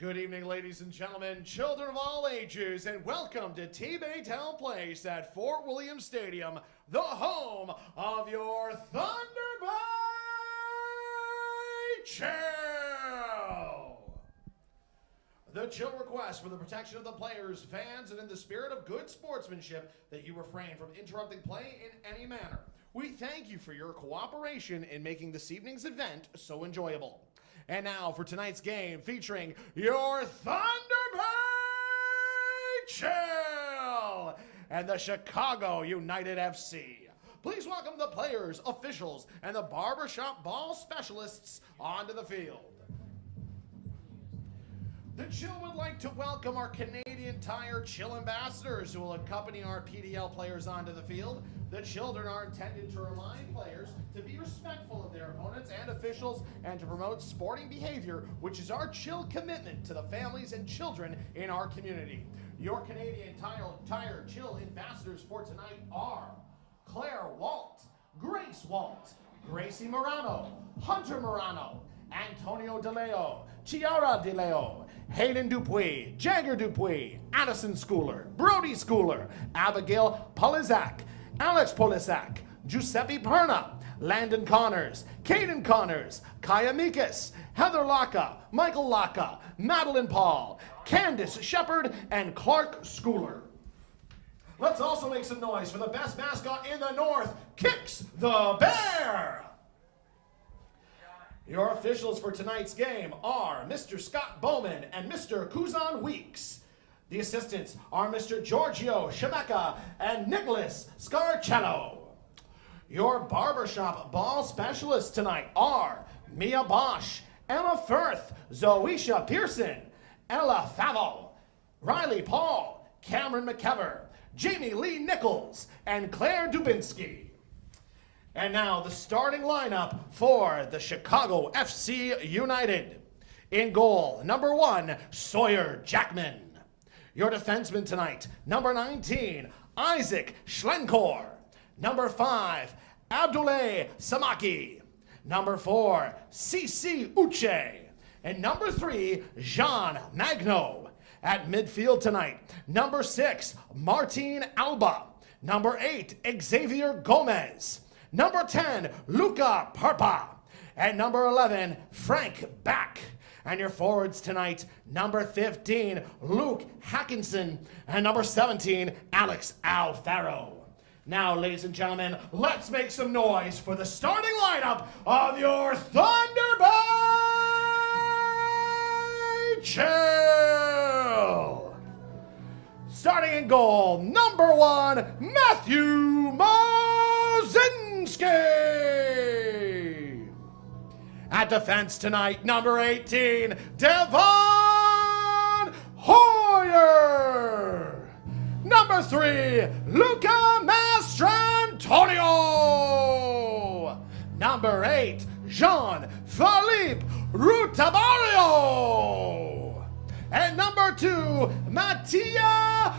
Good evening, ladies and gentlemen, children of all ages, and welcome to T-Baytown Place at Fort William Stadium, the home of your Thunderbird Chill. The chill request for the protection of the players, fans, and in the spirit of good sportsmanship that you refrain from interrupting play in any manner. We thank you for your cooperation in making this evening's event so enjoyable. And now for tonight's game featuring your Thunderbird Chill and the Chicago United FC. Please welcome the players, officials, and the barbershop ball specialists onto the field. The Chill would like to welcome our Canadian Tire Chill ambassadors who will accompany our PDL players onto the field. The children are intended to remind players to be respectful of their opponents and officials and to promote sporting behavior, which is our Chill commitment to the families and children in our community. Your Canadian Tire Chill ambassadors for tonight are Claire Walt, Grace Walt, Gracie Morano, Hunter Morano, Antonio DeLeo, Chiara DeLeo, Hayden Dupuy, Jagger Dupuy, Addison Schooler, Brody Schooler, Abigail Polizak, Alex Polisak, Giuseppe Perna, Landon Connors, Caden Connors, Kaya Mikas, Heather Laka, Michael Laka, Madeline Paul, Candace Shepard, and Clark Schooler. Let's also make some noise for the best mascot in the North, Kicks the Bear. Your officials for tonight's game are Mr. Scott Bowman and Mr. Kuzan Weeks. The assistants are Mr. Giorgio Shemeka and Nicholas Scarcello. Your barbershop ball specialists tonight are Mia Bosch, Emma Firth, Zoisha Pearson, Ella Favell, Riley Paul, Cameron McKever, Jamie Lee Nichols, and Claire Dubinsky. And now the starting lineup for the Chicago FC United. In goal, number 1, Sawyer Jackman. Your defenseman tonight, number 19, Isaac Schlenkor. Number 5, Abdoulaye Samaki. Number 4, Cici Uche. And number 3, Jean Magno. At midfield tonight, number 6, Martin Alba. Number 8, Xavier Gomez. Number 10, Luca Parpa. And number 11, Frank Back. And your forwards tonight, number 15, Luke Hackinson. And number 17, Alex Alfaro. Now, ladies and gentlemen, let's make some noise for the starting lineup of your Thunderbird Chill. Starting in goal, number 1, Matthew Mozinski. At defense tonight, number 18, Devon Hoyer. Number 3, Luca Mastrantonio. Number 8, Jean-Philippe Rutabario. And number 2, Mattia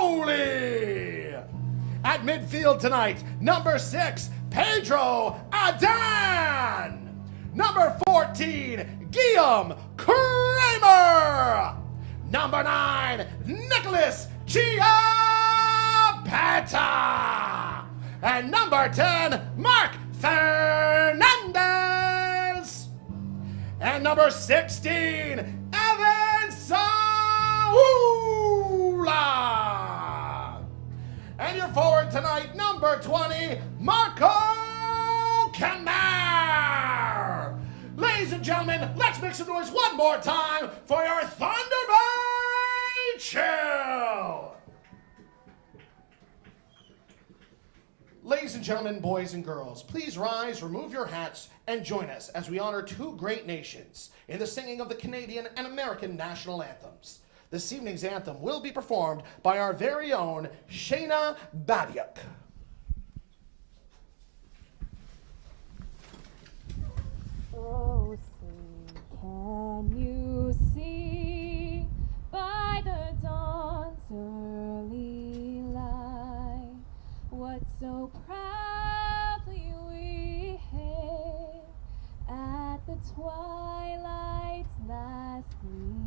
Rowley. At midfield tonight, number 6, Pedro Adan. Number 14, Guillaume Kramer. Number 9, Nicholas Chiapetta. And number 10, Mark Fernandez. And number 16, Evan Saula. And your forward tonight, number 20, Marco Camar. Ladies and gentlemen, let's make some noise one more time for your Thunderbird Chill. Ladies and gentlemen, boys and girls, please rise, remove your hats, and join us as we honor 2 great nations in the singing of the Canadian and American national anthems. This evening's anthem will be performed by our very own Shayna Badiuk. Oh, see, can you see by the dawn's early light what so proudly we hailed at the twilight's last gleam?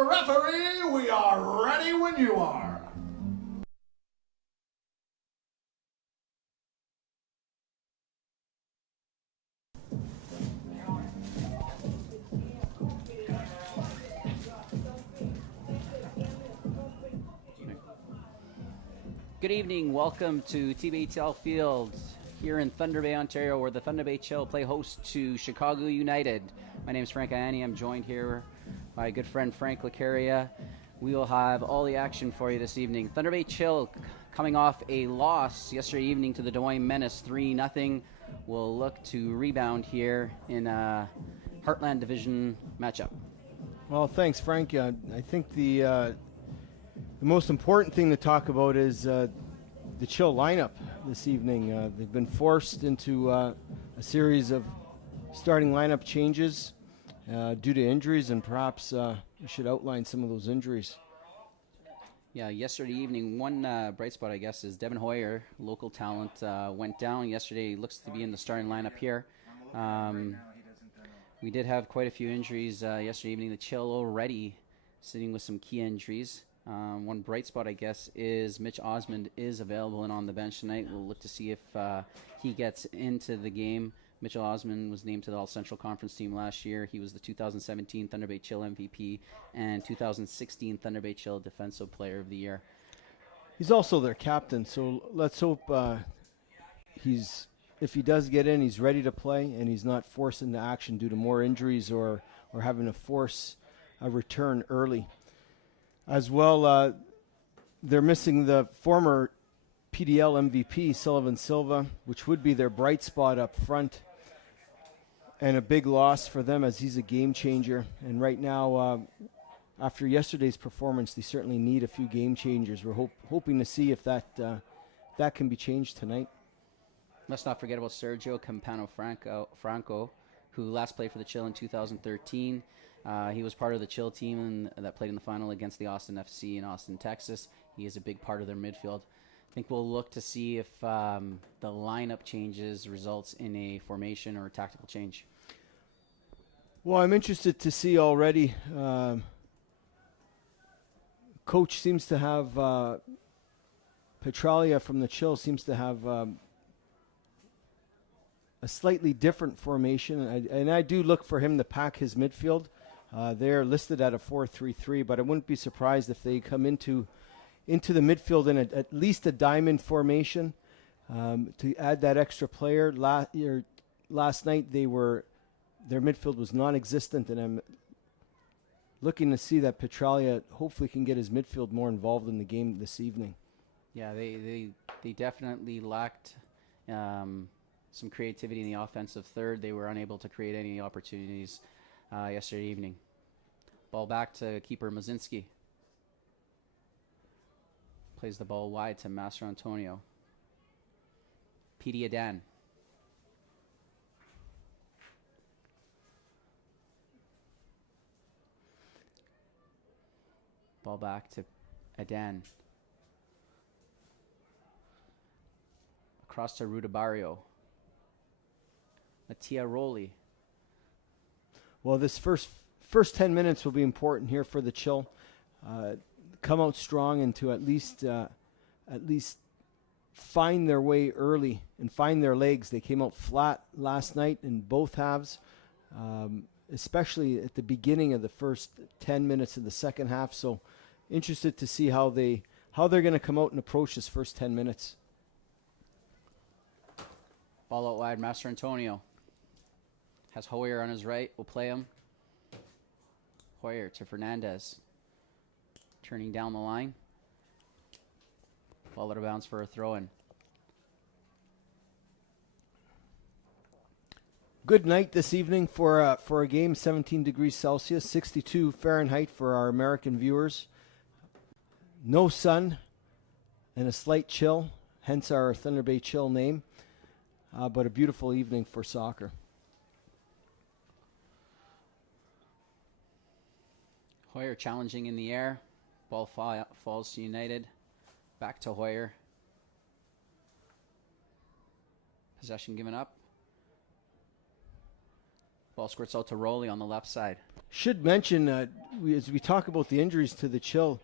Mr. Referee, we are ready when you are. Good evening. Welcome to TBTL Field here in Thunder Bay, Ontario, where the Thunder Bay Chill play host to Chicago United. My name is Frank Ianni. I'm joined here by a good friend Frank Lacaria. We will have all the action for you this evening. Thunder Bay Chill coming off a loss yesterday evening to the Des Moines Menace 3-0. Will look to rebound here in a Heartland Division matchup. Well, thanks, Frank. I think the most important thing to talk about is the Chill lineup this evening. They've been forced into a series of starting lineup changes due to injuries, and perhaps we should outline some of those injuries. Yeah, yesterday evening, one bright spot, I guess, is Devin Hoyer, local talent, went down yesterday. He looks to be in the starting lineup here. We did have quite a few injuries yesterday evening. The Chill already sitting with some key injuries. One bright spot, I guess, is Mitch Osmond is available and on the bench tonight. We'll look to see if he gets into the game. Mitchell Osmond was named to the All-Central Conference team last year. He was the 2017 Thunder Bay Chill MVP and 2016 Thunder Bay Chill Defensive Player of the Year. He's also their captain, so let's hope if he does get in, he's ready to play and he's not forced into action due to more injuries or having to force a return early. As well, they're missing the former PDL MVP, Sullivan Silva, which would be their bright spot up front, and a big loss for them as he's a game changer. And right now, after yesterday's performance, they certainly need a few game changers. We're hoping to see if that can be changed tonight. Let's not forget about Sergio Campano Franco, who last played for the Chill in 2013. He was part of the Chill team that played in the final against the Austin FC in Austin, Texas. He is a big part of their midfield. I think we'll look to see if the lineup changes results in a formation or a tactical change. Well, I'm interested to see already. Coach seems to have Petralia from the Chill seems to have a slightly different formation, and I do look for him to pack his midfield. They're listed at a 4-3-3, but I wouldn't be surprised if they come into the midfield in at least a diamond formation to add that extra player. Last night their midfield was non-existent, and I'm looking to see that Petralia hopefully can get his midfield more involved in the game this evening. Yeah, they definitely lacked some creativity in the offensive third. They were unable to create any opportunities yesterday evening. Ball back to keeper Mazinski. Plays the ball wide to Master Antonio. Petey Adan. Ball back to Adan. Across to Rudabario. Mattia Roli. Well, this first 10 minutes will be important here for the Chill. Come out strong and to at least find their way early and find their legs. They came out flat last night in both halves, especially at the beginning of the first 10 minutes of the second half. So interested to see how they're going to come out and approach this first 10 minutes. Ball out wide, Master Antonio. Has Hoyer on his right. We'll play him. Hoyer to Fernandez. Turning down the line. Ball out of bounds for a throw-in. Good night this evening for a game, 17 degrees Celsius, 62 Fahrenheit for our American viewers. No sun and a slight chill, hence our Thunder Bay Chill name. But a beautiful evening for soccer. Hoyer challenging in the air. Ball falls to United. Back to Hoyer. Possession given up. Ball squirts out to Rowley on the left side. Should mention, as we talk about the injuries to the Chill,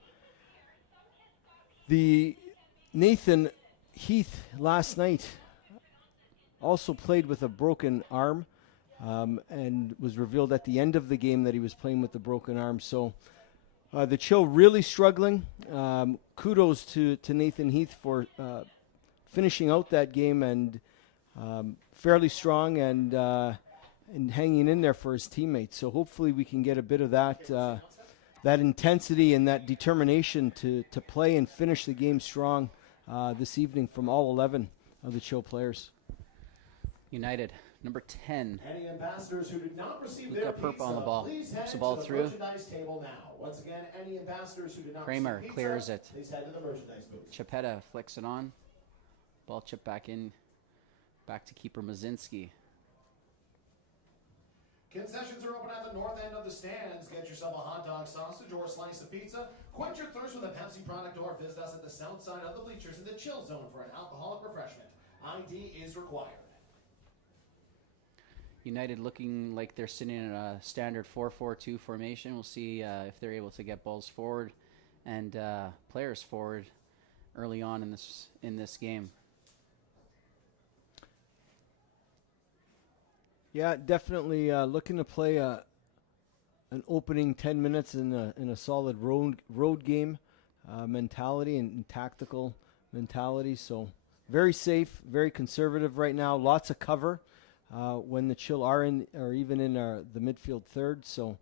the Nathan Heath last night also played with a broken arm, and was revealed at the end of the game that he was playing with the broken arm. So the Chill really struggling. Kudos to Nathan Heath for finishing out that game and fairly strong and hanging in there for his teammates. So hopefully we can get a bit of that intensity and that determination to play and finish the game strong this evening from all 11 of the Chill players. United, number 10. Any ambassadors who did not receive Luca their Purpa pizza, on the ball. please head Puts the to ball the through. merchandise table now. Once again, any ambassadors who did not Kramer receive pizza, clears it. please head to the merchandise booth. Chapetta flicks it on. Ball chip back in. Back to keeper Mazinski. Concessions are open at the north end of the stands. Get yourself a hot dog, sausage, or a slice of pizza. Quench your thirst with a Pepsi product or visit us at the south side of the bleachers in the chill zone for an alcoholic refreshment. ID is required. United looking like they're sitting in a standard 4-4-2 formation. We'll see if they're able to get balls forward and players forward early on in this game. Yeah, definitely looking to play an opening 10 minutes in a solid road game mentality and tactical mentality. So very safe, very conservative right now. Lots of cover when the Chill are in or even in the midfield third. So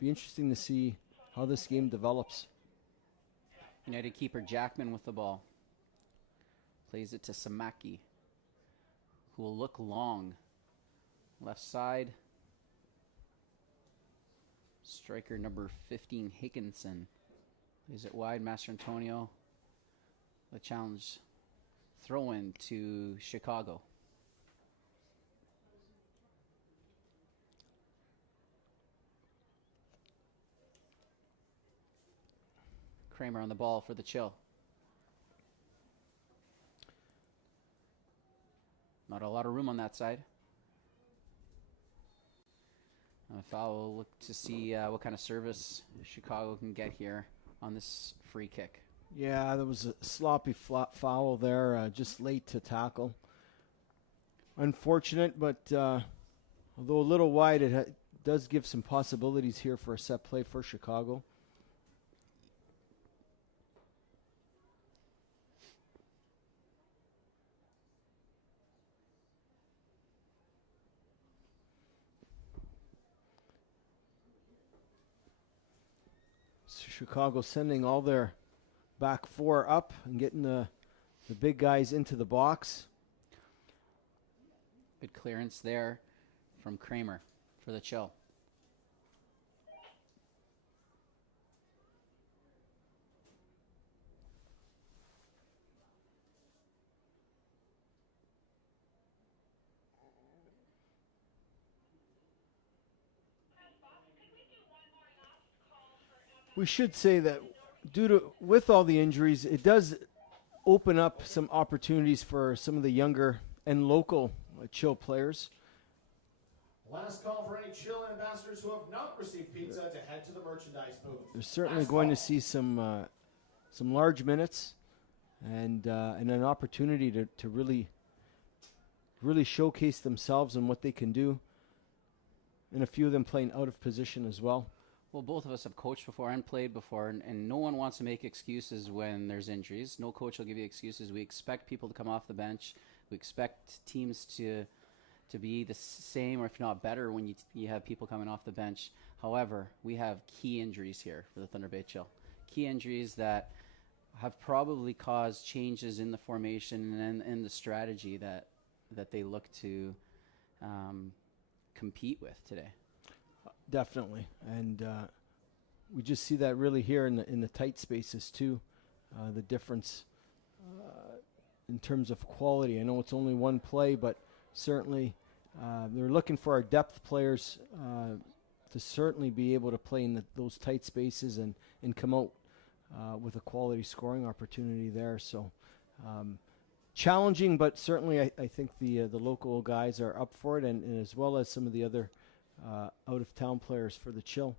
be interesting to see how this game develops. United keeper Jackman with the ball. Plays it to Samaki, who will look long. Left side. Striker number 15, Higginson. Plays it wide, Master Antonio. The challenge. Throw in to Chicago. Kramer on the ball for the Chill. Not a lot of room on that side. Foul will look to see what kind of service Chicago can get here on this free kick. Yeah, there was a sloppy foul there, just late to tackle. Unfortunate, but although a little wide, it does give some possibilities here for a set play for Chicago. Chicago sending all their back four up and getting the big guys into the box. Good clearance there from Kramer for the Chill. We should say that with all the injuries, it does open up some opportunities for some of the younger and local Chill players. Last call for any Chill ambassadors who have not received pizza to head to the merchandise booth. They're certainly going to see some large minutes and an opportunity to really showcase themselves and what they can do. And a few of them playing out of position as well. Well, both of us have coached before and played before, and no one wants to make excuses when there's injuries. No coach will give you excuses. We expect people to come off the bench. We expect teams to be the same or if not better when you have people coming off the bench. However, we have key injuries here for the Thunder Bay Chill. Key injuries that have probably caused changes in the formation and in the strategy that they look to compete with today. Definitely, and we just see that really here in the tight spaces too. The difference in terms of quality. I know it's only one play, but certainly they're looking for our depth players to certainly be able to play in those tight spaces and come out with a quality scoring opportunity there. So challenging, but certainly I think the local guys are up for it, and as well as some of the other out-of-town players for the Chill,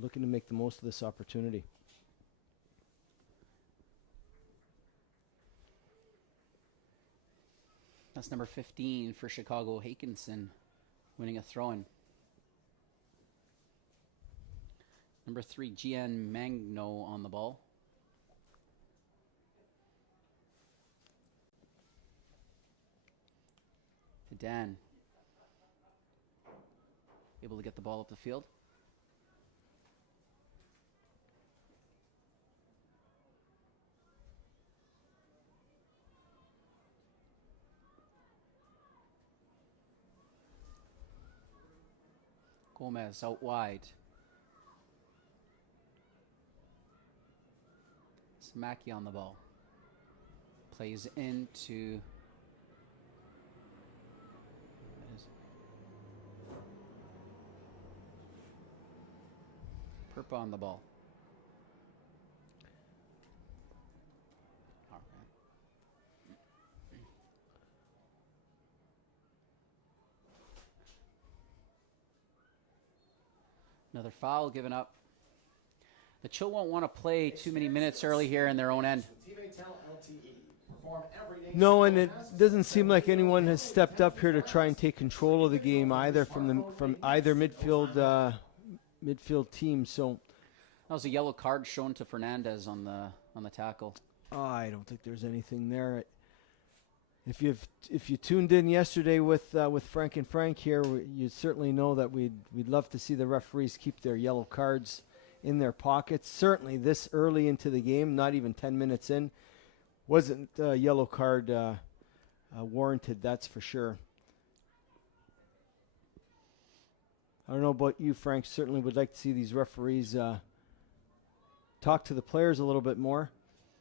looking to make the most of this opportunity. That's number 15 for Chicago, Hakinson, winning a throw-in. Number 3, GN Magno on the ball. Dan, able to get the ball up the field. Gomez out wide. Smacky on the ball. Plays into... Perpa on the ball. All right. Another foul given up. The Chill won't want to play too many minutes early here in their own end. No, and it doesn't seem like anyone has stepped up here to try and take control of the game either from either midfield team. So that was a yellow card shown to Fernandez on the tackle. I don't think there's anything there. If you tuned in yesterday with Frank and Frank here, you certainly know that we'd love to see the referees keep their yellow cards in their pockets. Certainly this early into the game, not even 10 minutes in, wasn't a yellow card warranted, that's for sure. I don't know about you, Frank. Certainly would like to see these referees talk to the players a little bit more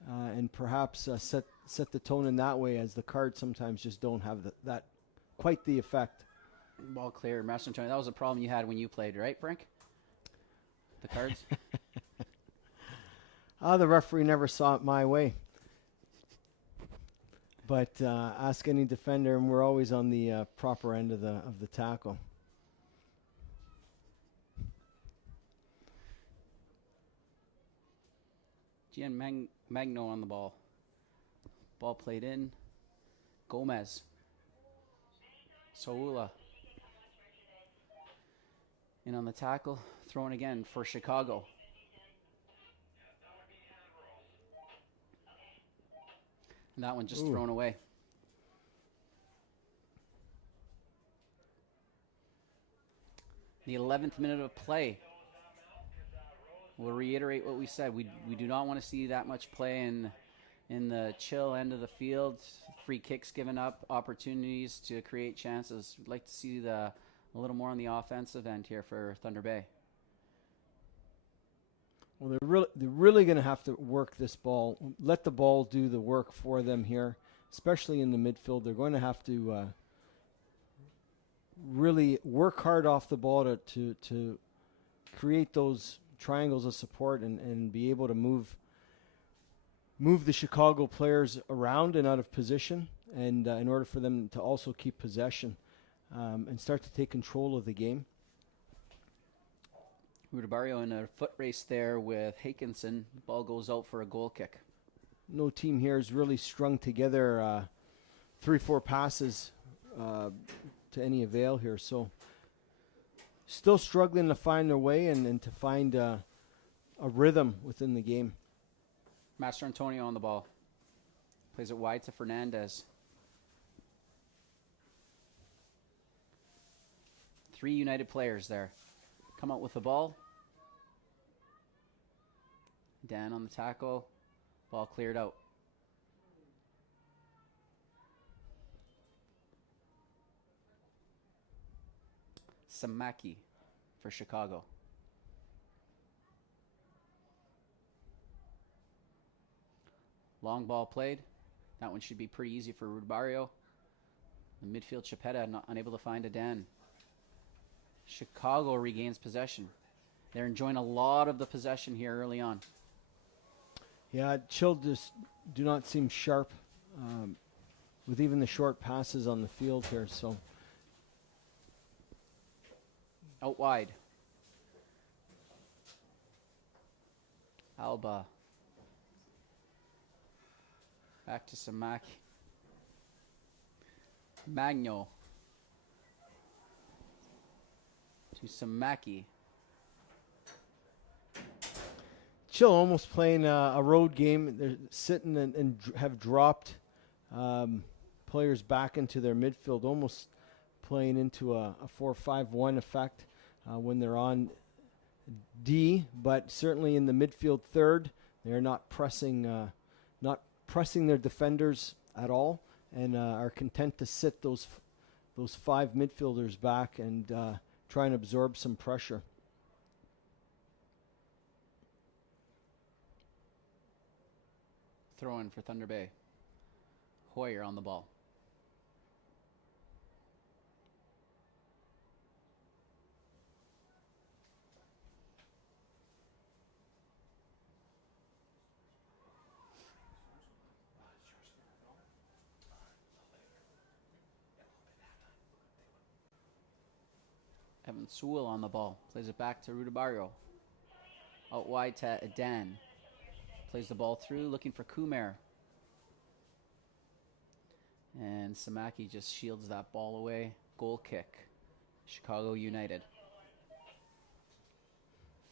and perhaps set the tone in that way, as the cards sometimes just don't have that quite the effect. Ball clear, Master Antonio. That was a problem you had when you played, right, Frank? The cards? The referee never saw it my way. But ask any defender, and we're always on the proper end of the tackle. GN Magno on the ball. Ball played in. Gomez. Soula. In on the tackle. Thrown again for Chicago. And that one just thrown away. The 11th minute of play. We'll reiterate what we said. We do not want to see that much play in the Chill end of the field. Free kicks given up, opportunities to create chances. We'd like to see a little more on the offensive end here for Thunder Bay. Well, they're really going to have to work this ball. Let the ball do the work for them here, especially in the midfield. They're going to have to really work hard off the ball to create those triangles of support and be able to move the Chicago players around and out of position, and in order for them to also keep possession and start to take control of the game. Rudabario in a foot race there with Hakinson. The ball goes out for a goal kick. No team here has really strung together 3-4 passes to any avail here. So still struggling to find their way and to find a rhythm within the game. Master Antonio on the ball. Plays it wide to Fernandez. 3 United players there. Come out with the ball. Dan on the tackle. Ball cleared out. Samaki for Chicago. Long ball played. That one should be pretty easy for Rudabario. The midfield, Chapetta unable to find a Dan. Chicago regains possession. They're enjoying a lot of the possession here early on. Yeah, Chill just do not seem sharp with even the short passes on the field here. So Out wide. Alba. Back to Samaki. Magno. To Samaki. Chill almost playing a road game. They're sitting and have dropped players back into their midfield, almost playing into a 4-5-1 effect when they're on D, but certainly in the midfield third, they're not pressing their defenders at all, and are content to sit those five midfielders back and try and absorb some pressure. Throw in for Thunder Bay. Hoyer on the ball. Evan Sewell on the ball. Plays it back to Rudabarrio. Out wide to Adan. Plays the ball through, looking for Kumer. And Samaki just shields that ball away. Goal kick. Chicago United.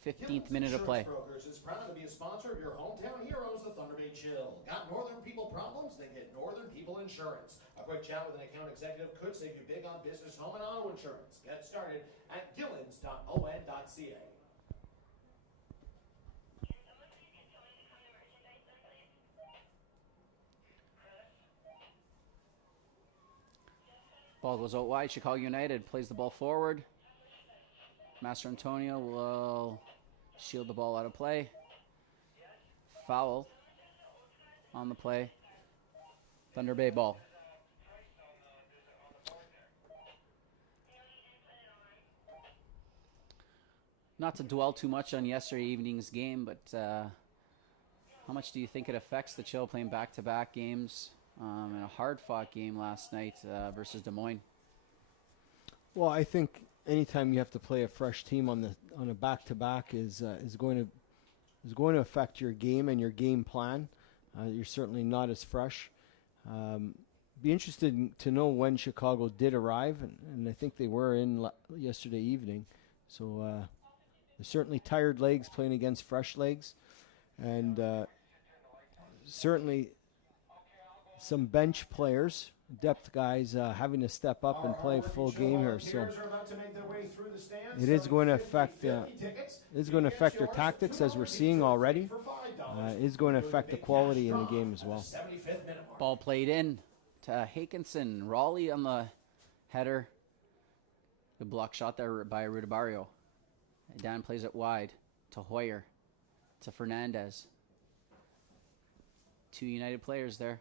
15th minute of play. Brokers is proud to be a sponsor of your hometown heroes, the Thunder Bay Chill. Got northern people problems? Then get Northern People Insurance. A quick chat with an account executive could save you big on business, home, and auto insurance. Get started at gillens.on.ca. Ball goes out wide. Chicago United plays the ball forward. Master Antonio will shield the ball out of play. Foul on the play. Thunder Bay ball. Not to dwell too much on yesterday evening's game, but how much do you think it affects the Chill playing back-to-back games in a hard-fought game last night versus Des Moines? Well, I think anytime you have to play a fresh team on a back-to-back is going to affect your game and your game plan. You're certainly not as fresh. Be interested to know when Chicago did arrive, and I think they were in yesterday evening. So they're certainly tired legs playing against fresh legs, and certainly some bench players, depth guys, having to step up and play full game here. So it is going to affect their tactics, as we're seeing already. It is going to affect the quality in the game as well. Ball played in to Hakinson. Raleigh on the header. Good block shot there by Rudabarrio. Dan plays it wide to Hoyer, to Fernandez. Two United players there.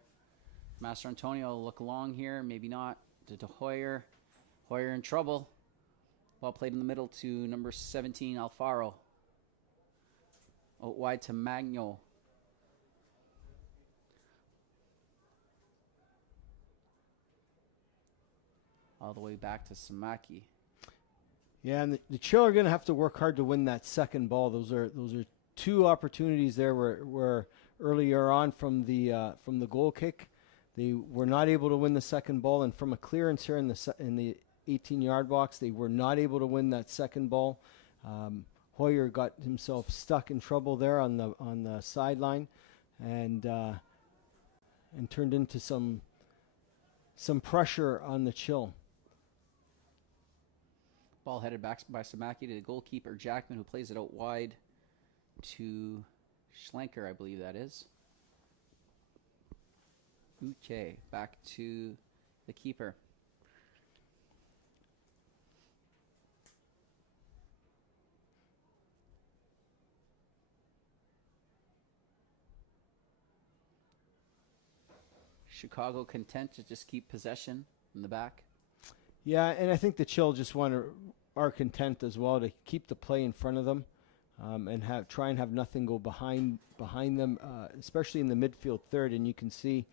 Master Antonio will look along here, maybe not. To Hoyer. Hoyer in trouble. Ball played in the middle to number 17, Alfaro. Out wide to Magno. All the way back to Samaki. Yeah, and the Chill are going to have to work hard to win that second ball. Those are two opportunities there where earlier on from the goal kick, they were not able to win the second ball, and from a clearance here in the 18-yard box, they were not able to win that second ball. Hoyer got himself stuck in trouble there on the sideline, and turned into some pressure on the Chill. Ball headed back by Samaki to the goalkeeper, Jackman, who plays it out wide to Schlenker, I believe that is. Uche, back to the keeper. Chicago content to just keep possession in the back. Yeah, and I think the Chill just are content as well to keep the play in front of them, and try and have nothing go behind them, especially in the midfield third. And you can see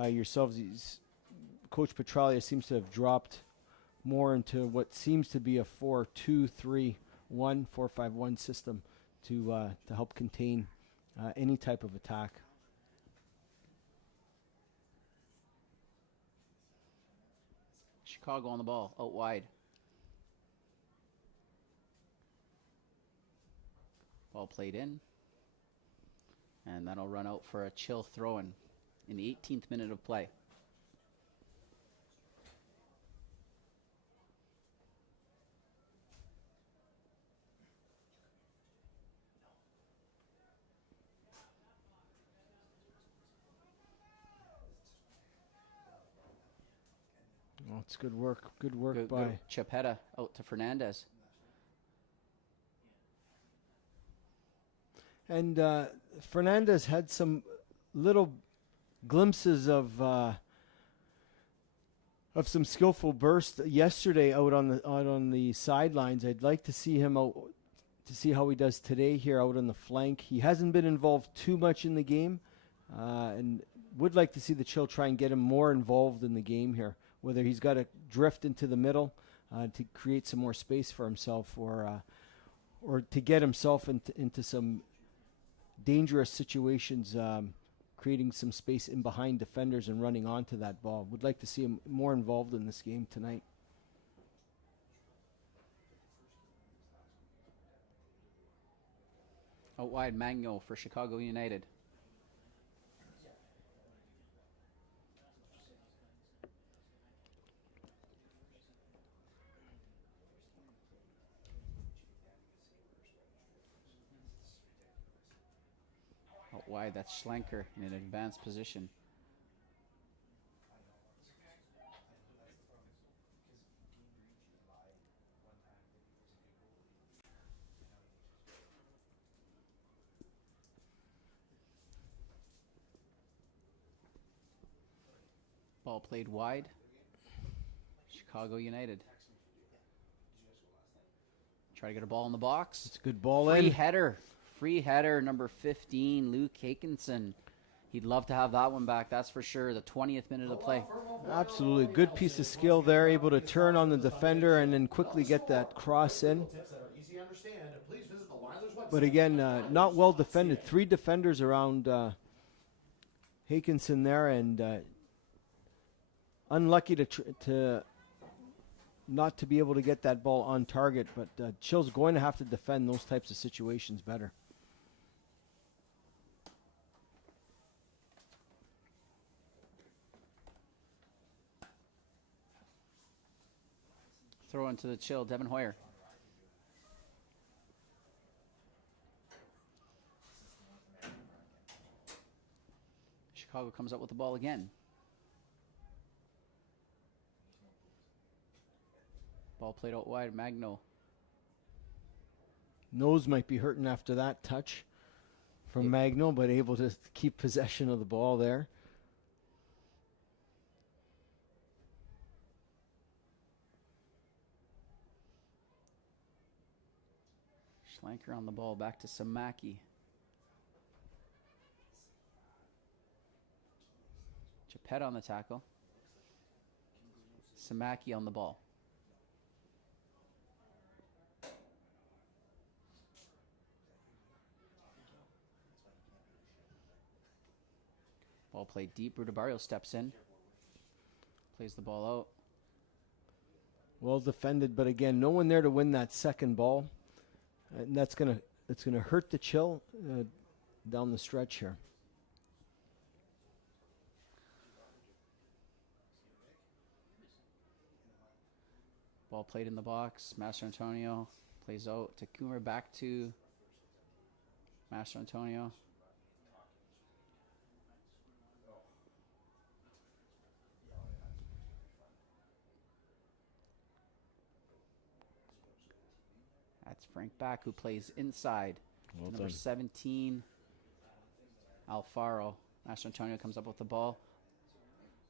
yourselves, Coach Petralia seems to have dropped more into what seems to be a 4-2-3-1, 4-5-1 system to help contain any type of attack. Chicago on the ball, out wide. Ball played in. And that'll run out for a chill throw-in the 18th minute of play. Oh, it's good work. Good work by Chapetta out to Fernandez. And Fernandez had some little glimpses of some skillful burst yesterday out on the sidelines. I'd like to see him out to see how he does today here out on the flank. He hasn't been involved too much in the game, and would like to see the Chill try and get him more involved in the game here. Whether he's got to drift into the middle to create some more space for himself, or to get himself into some dangerous situations, creating some space in behind defenders and running onto that ball. Would like to see him more involved in this game tonight. Out wide, Magno for Chicago United. Out wide, that's Schlenker in an advanced position. Ball played wide. Chicago United. Try to get a ball in the box. It's a good ball Free in. header. Free header, number 15, Luke Hakinson. He'd love to have that one back, that's for sure. The 20th minute of play. Absolutely. Good piece of skill there. Able to turn on the defender and then quickly get that cross in. But again, not well defended. 3 defenders around Hakinson there, and unlucky to not to be able to get that ball on target. But Chill's going to have to defend those types of situations better. Throw into the Chill, Devin Hoyer. Chicago comes up with the ball again. Ball played out wide, Magno. Nose might be hurting after that touch from Magno, but able to keep possession of the ball there. Schlenker on the ball, back to Samaki. Chapetta on the tackle. Samaki on the ball. Ball played deep. Rudabario steps in. Plays the ball out. Well defended, but again, no one there to win that second ball. And that's gonna hurt the Chill down the stretch here. Ball played in the box. Master Antonio plays out to Coomer, back to Master Antonio. That's Frank Back, who plays inside. Well Number done. 17, Alfaro. Master Antonio comes up with the ball.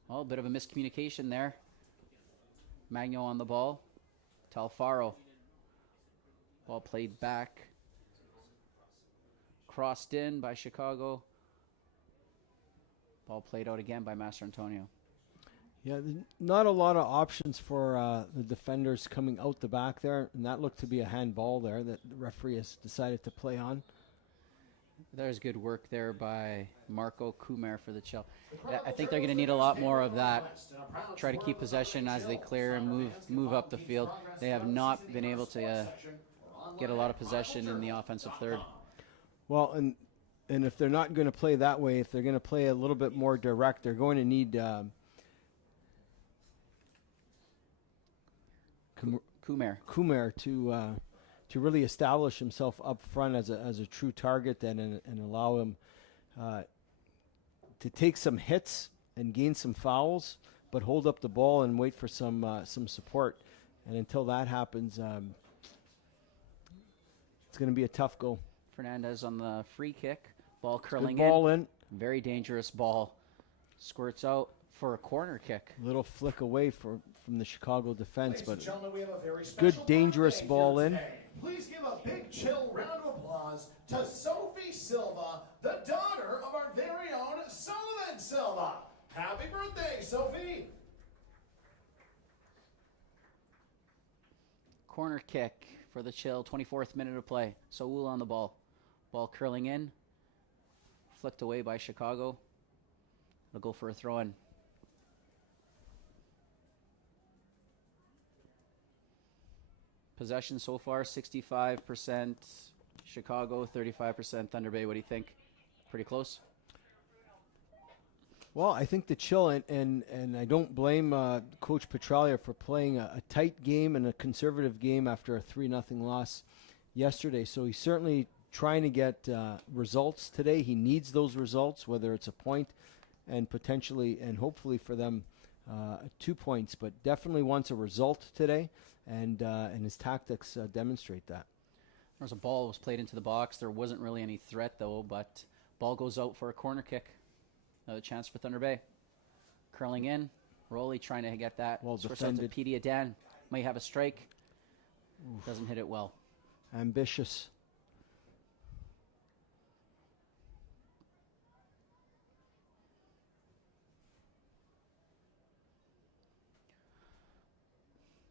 Oh, a bit of a miscommunication there. Magno on the ball to Alfaro. Ball played back. Crossed in by Chicago. Ball played out again by Master Antonio. Yeah, not a lot of options for the defenders coming out the back there, and that looked to be a handball there that the referee has decided to play on. There's good work there by Marco Kumer for the Chill. I think they're going to need a lot more of that. Try to keep possession as they clear and move up the field. They have not been able to get a lot of possession in the offensive third. Well, and if they're not going to play that way, if they're going to play a little bit more direct, they're going to need Kumer to really establish himself up front as a true target and allow him to take some hits and gain some fouls, but hold up the ball and wait for some support. And until that happens, it's going to be a tough go. Fernandez on the free kick, ball curling Good ball in. Very dangerous ball. Squirts out for a corner kick. Little flick away from the Chicago defense, but we have a very good special dangerous birthday ball here in. today. Please give a big chill round of applause to Sophie Silva, the daughter of our very own Sullivan Silva. Happy birthday, Sophie! Corner kick for the Chill, 24th minute of play. Saul on the ball. Ball curling in. Flicked away by Chicago. It'll go for a throw-in. Possession so far, 65% Chicago, 35% Thunder Bay. What do you think? Pretty close? Well, I think the Chill, and I don't blame Coach Petralia for playing a tight game and a conservative game after a 3-0 loss yesterday. So he's certainly trying to get results today. He needs those results, whether it's a point and potentially and hopefully for them 2 points, but definitely wants a result today, and his tactics demonstrate that. There was a ball that was played into the box. There wasn't really any threat, though, but ball goes out for a corner kick. Another chance for Thunder Bay. Curling in. Rowley trying to get that. Well Switch out to defended. Petey Dan. Might have a strike. Doesn't hit it well. Ambitious.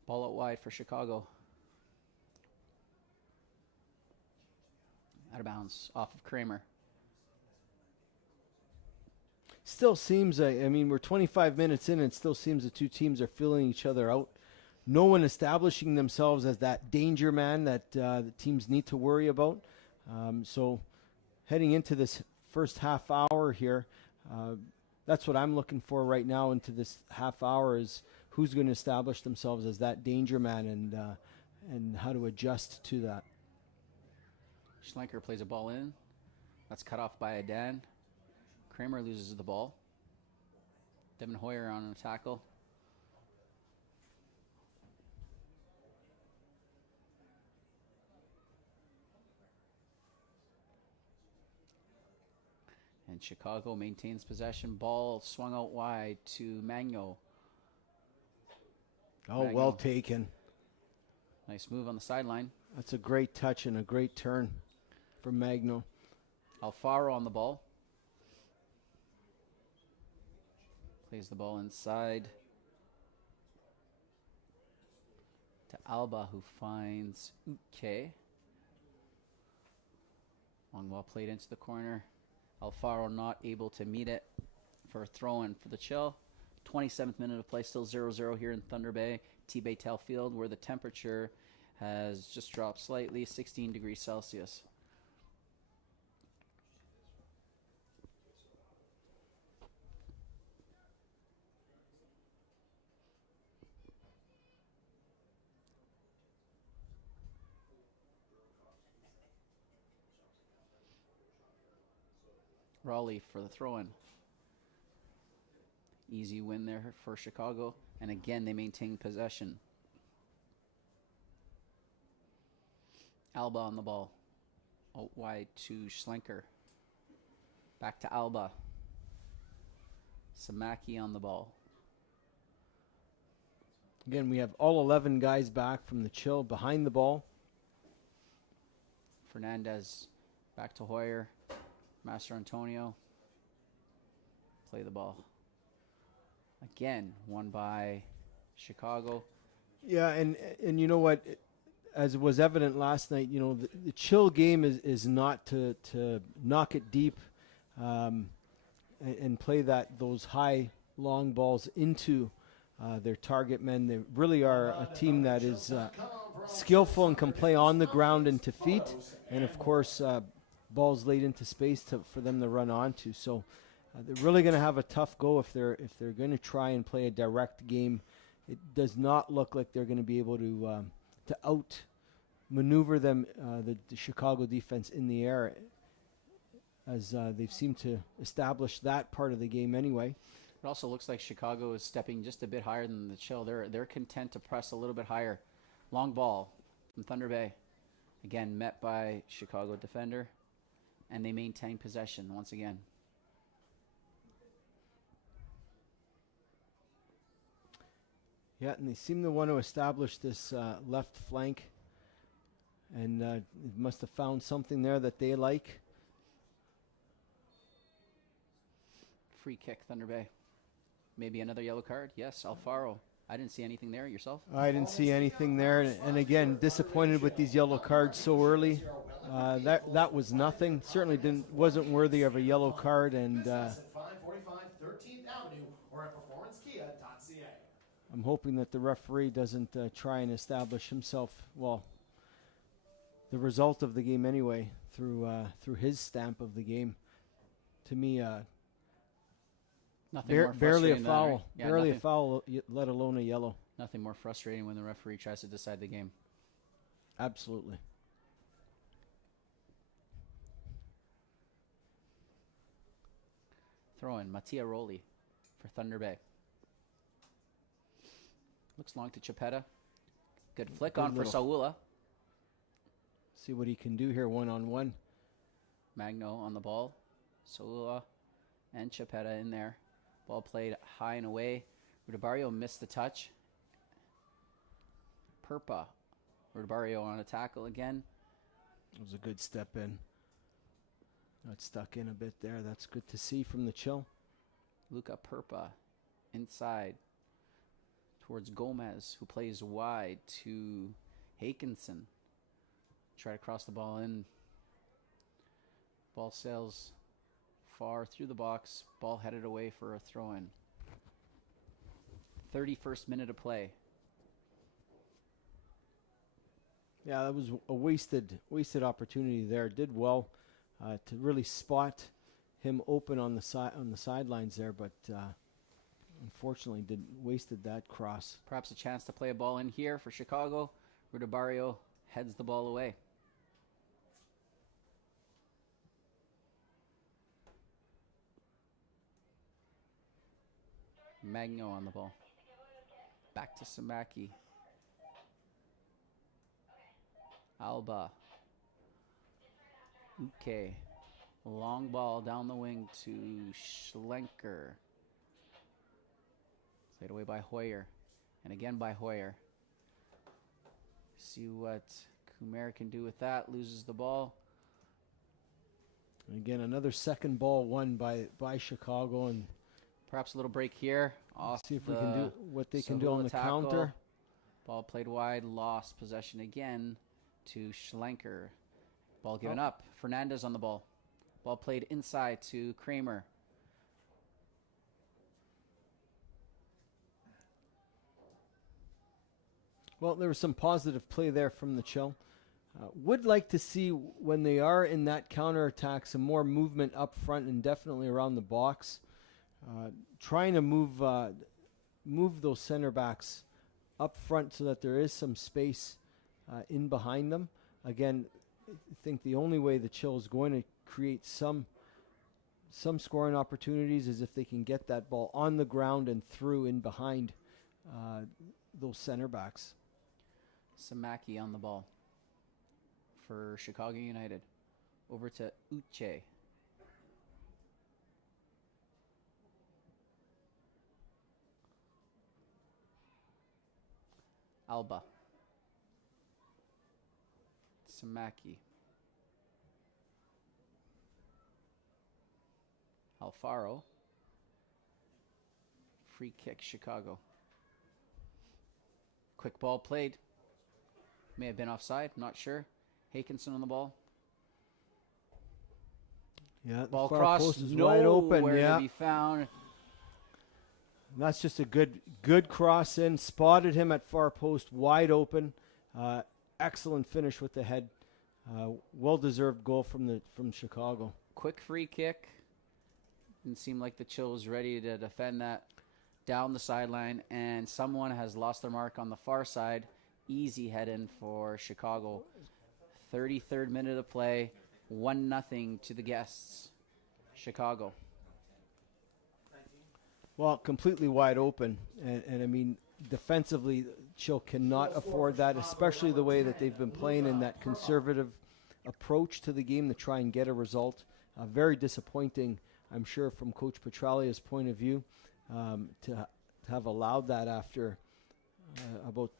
Ball out wide for Chicago. Out of bounds. Off of Kramer. Still seems, I mean, we're 25 minutes in, and it still seems the two teams are feeling each other out. No one establishing themselves as that danger man that the teams need to worry about. So heading into this first half hour here, that's what I'm looking for right now into this half hour is who's going to establish themselves as that danger man and how to adjust to that. Schlenker plays a ball in. That's cut off by a Dan. Kramer loses the ball. Devin Hoyer on a tackle. And Chicago maintains possession. Ball swung out wide to Magno. Oh, Magno. well taken. Nice move on the sideline. That's a great touch and a great turn from Magno. Alfaro on the ball. Plays the ball inside to Alba, who finds Utke. Long ball played into the corner. Alfaro not able to meet it for a throw-in for the Chill. 27th minute of play, still 0-0 here in Thunder Bay, T-Baytel Field, where the temperature has just dropped slightly, 16 degrees Celsius. Raleigh for the throw-in. Easy win there for Chicago. And again, they maintain possession. Alba on the ball. Out wide to Schlenker. Back to Alba. Samaki on the ball. Again, we have all 11 guys back from the Chill behind the ball. Fernandez back to Hoyer. Master Antonio. Play the ball. Again, won by Chicago. Yeah, and you know what? As was evident last night, you know, the chill game is not to knock it deep and play those high long balls into their target men. They really are a team that is skillful and can play on the ground and to feet, and of course balls laid into space for them to run onto. So they're really going to have a tough go if they're going to try and play a direct game. It does not look like they're going to be able to out maneuver them, the Chicago defense in the air, as they've seemed to establish that part of the game anyway. It also looks like Chicago is stepping just a bit higher than the Chill. They're content to press a little bit higher. Long ball from Thunder Bay. Again, met by Chicago defender, and they maintain possession once again. Yeah, and they seem to want to establish this left flank, and must have found something there that they like. Free kick, Thunder Bay. Maybe another yellow card. Yes, Alfaro. I didn't see anything there. Yourself? I didn't see anything there, and again, disappointed with these yellow cards so early. That was nothing. Certainly wasn't worthy of a yellow card, and I'm hoping that the referee doesn't try and establish himself, well, the result of the game anyway, through his stamp of the game. To me, nothing more barely a frustrating foul, than, yeah, barely a nothing, foul, let alone a yellow. Nothing more frustrating when the referee tries to decide the game. Absolutely. Throw in Mattia Roli for Thunder Bay. Looks long to Chapetta. Good flick Good on for Saula. See what he can do here one-on-one. Magno on the ball. Saula and Chapetta in there. Ball played high and away. Rudabario missed the touch. Perpa. Rudabario on a tackle again. It was a good step in. Got stuck in a bit there. That's good to see from the Chill. Luca Perpa inside towards Gomez, who plays wide to Hakinson. Try to cross the ball in. Ball sails far through the box. Ball headed away for a throw-in. 31st minute of play. Yeah, that was a wasted opportunity there. Did well to really spot him open on the sidelines there, but unfortunately wasted that cross. Perhaps a chance to play a ball in here for Chicago. Rudabario heads the ball away. Magno on the ball. Back to Samaki. Alba. Uke. Long ball down the wing to Schlenker. Played away by Hoyer. And again by Hoyer. See what Kumer can do with that. Loses the ball. And again, another second ball won by Chicago, and perhaps a little break here. Off see if we can do what they can do on the tackle. counter. Ball played wide, lost possession again to Schlenker. Ball given up. Fernandez on the ball. Ball played inside to Kramer. Well, there was some positive play there from the Chill. Would like to see, when they are in that counterattack, some more movement up front and definitely around the box. Trying to move those center backs up front so that there is some space in behind them. Again, I think the only way the Chill is going to create some scoring opportunities is if they can get that ball on the ground and through in behind those center backs. Samaki on the ball for Chicago United. Over to Uche. Alba. Samaki. Alfaro. free kick, Chicago. Quick ball played. May have been offside, not sure. Hakinson on the ball. Yeah, the Ball far crossed, post is nowhere wide open. to Yeah, be found. and that's just a good cross in. Spotted him at far post, wide open. Excellent finish with the head. Well-deserved goal from Chicago. Quick free kick. Didn't seem like the Chill was ready to defend that down the sideline, and someone has lost their mark on the far side. Easy head in for Chicago. 33rd minute of play. 1-0 to the guests. Chicago. Well, completely wide open, and I mean, defensively, Chill cannot afford that, especially the way that they've been playing in that conservative approach to the game to try and get a result. Very disappointing, I'm sure, from Coach Petralia's point of view, to have allowed that after about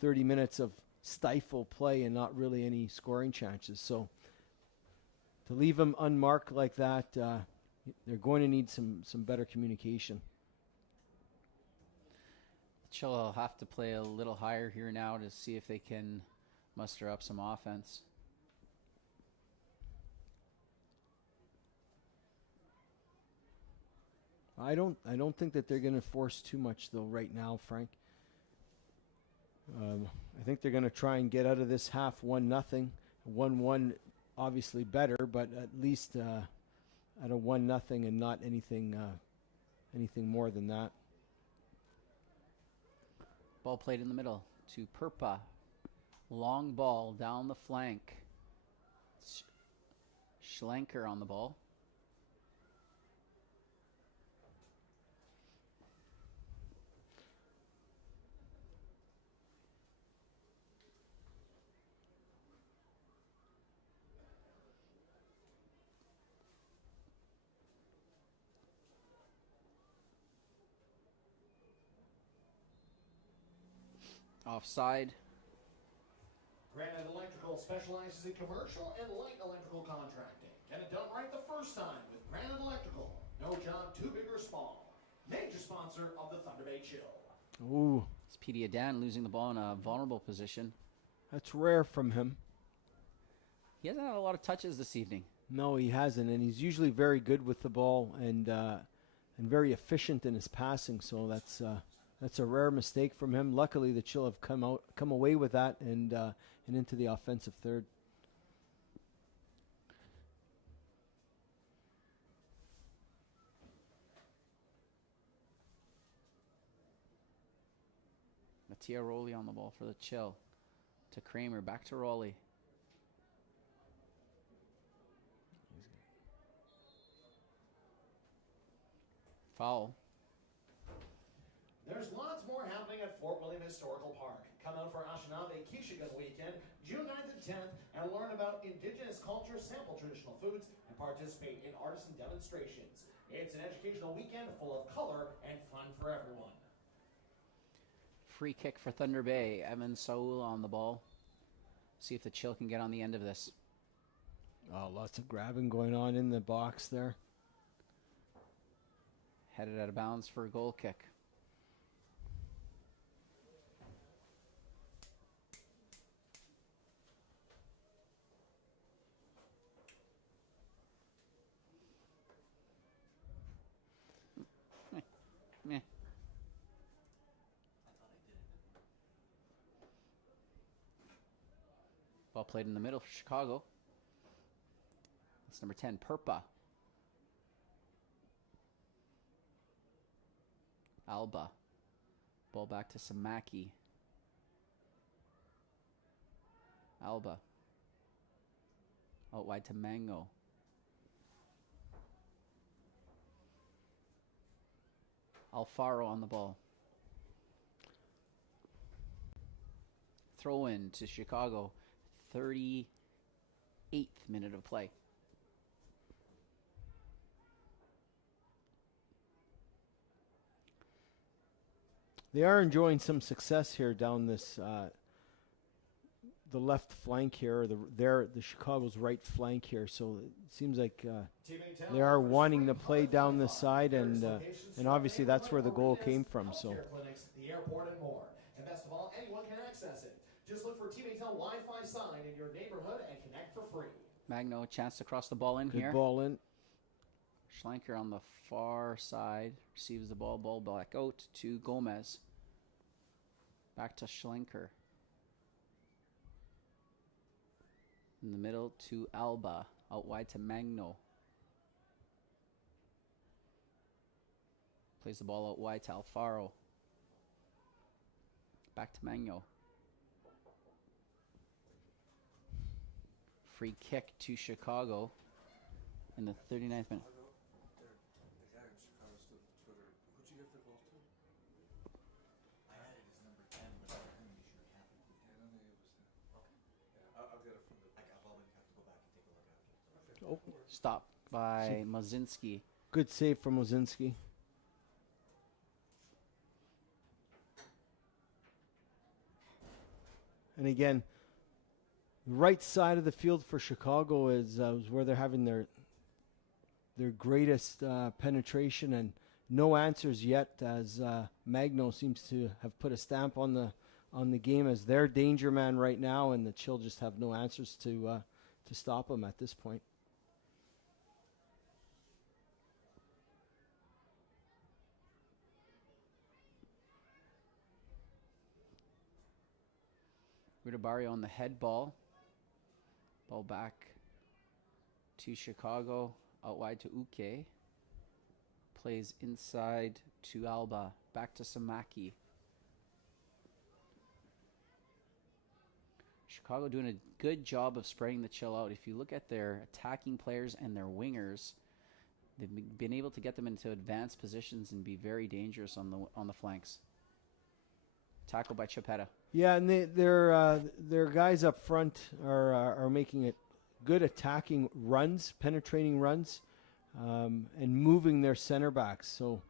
30 minutes of stifle play and not really any scoring chances. So to leave them unmarked like that, they're going to need some better communication. Chill will have to play a little higher here now to see if they can muster up some offense. I don't think that they're going to force too much though right now, Frank. I think they're going to try and get out of this half 1-0. 1-1 obviously better, but at least at a 1-0 and not anything more than that. Ball played in the middle to Perpa. Long ball down the flank. Schlenker on the ball. Offside. Granite Electrical specializes in commercial and light electrical contracting. Get it done right the first time with Granite Electrical. No job too big or small. Major sponsor of the Thunder Bay Chill. Ooh, It's Petey Adan losing the ball in a vulnerable position. that's rare from him. He hasn't had a lot of touches this evening. No, he hasn't, and he's usually very good with the ball and very efficient in his passing. So that's a rare mistake from him. Luckily, the Chill have come away with that and into the offensive third. Mattia Rowley on the ball for the Chill. To Kramer, back to Rowley. Foul. There's lots more happening at Fort William Historical Park. Come out for Anishinaabe Kishigan Weekend, June 9th and 10th, and learn about Indigenous culture, sample traditional foods, and participate in artisan demonstrations. It's an educational weekend full of color and fun for everyone. Free kick for Thunder Bay. Evan Saul on the ball. See if the Chill can get on the end of this. Oh, lots of grabbing going on in the box there. Headed out of bounds for a goal kick. Meh. Ball played in the middle for Chicago. That's number 10, Perpa. Alba. Ball back to Samaki. Alba. Out wide to Mango. Alfaro on the ball. Throw in to Chicago. 38th minute of play. They are enjoying some success here down this the left flank here, the Chicago's right flank here. So it seems like they are wanting to play down the side, and obviously that's where the goal came from. So clinics, the airport, and more. And best of all, anyone can access it. Just look for Teammate Tel Wi-Fi sign in your neighborhood and connect for free. Magno, chance to cross the ball in good here. ball in. Schlenker on the far side receives the ball back out to Gomez. Back to Schlenker. In the middle to Alba. Out wide to Magno. Plays the ball out wide to Alfaro. Back to Magno. Free kick to Chicago in the 39th minute. Stop by Mazinski. Good save from Mazinski. And again, the right side of the field for Chicago is where they're having their greatest penetration, and no answers yet, as Magno seems to have put a stamp on the game as their danger man right now, and the Chill just have no answers to stop him at this point. Rudabario on the head ball. Ball back to Chicago. Out wide to Uke. Plays inside to Alba. Back to Samaki. Chicago doing a good job of spreading the Chill out. If you look at their attacking players and their wingers, they've been able to get them into advanced positions and be very dangerous on the flanks. Tackled by Chapetta. Yeah, and their guys up front are making it good attacking runs, penetrating runs, and moving their center backs. So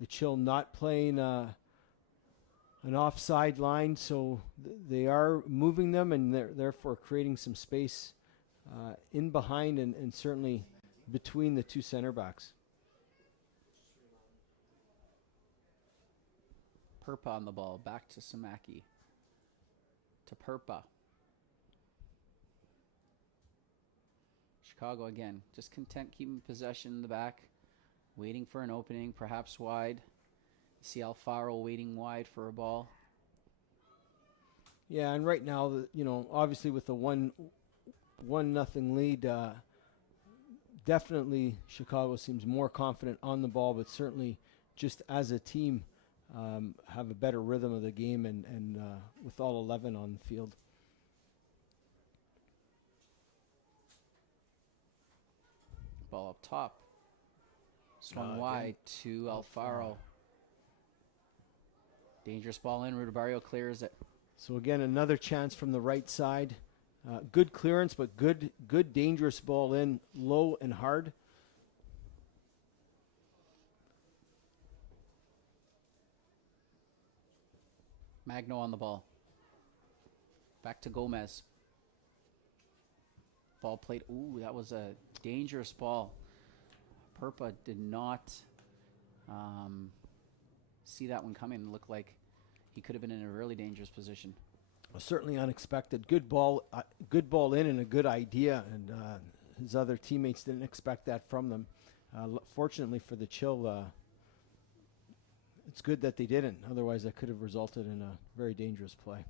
the Chill not playing an offside line, so they are moving them, and they're therefore creating some space in behind and certainly between the two center backs. Perpa on the ball. Back to Samaki. To Perpa. Chicago again. Just content keeping possession in the back. Waiting for an opening, perhaps wide. You see Alfaro waiting wide for a ball. Yeah, and right now, obviously with the 1-0 lead, definitely Chicago seems more confident on the ball, but certainly just as a team, have a better rhythm of the game and with all 11 on the field. Ball up top. Swung wide to Alfaro. Dangerous ball in. Rudabario clears it. So again, another chance from the right side. Good clearance, but good dangerous ball in, low and hard. Magno on the ball. Back to Gomez. Ball played. Ooh, that was a dangerous ball. Perpa did not see that one coming. It looked like he could have been in a really dangerous position. Well, certainly unexpected. Good ball in, and a good idea. And his other teammates didn't expect that from them. Fortunately for the Chill, it's good that they didn't. Otherwise, that could have resulted in a very dangerous play.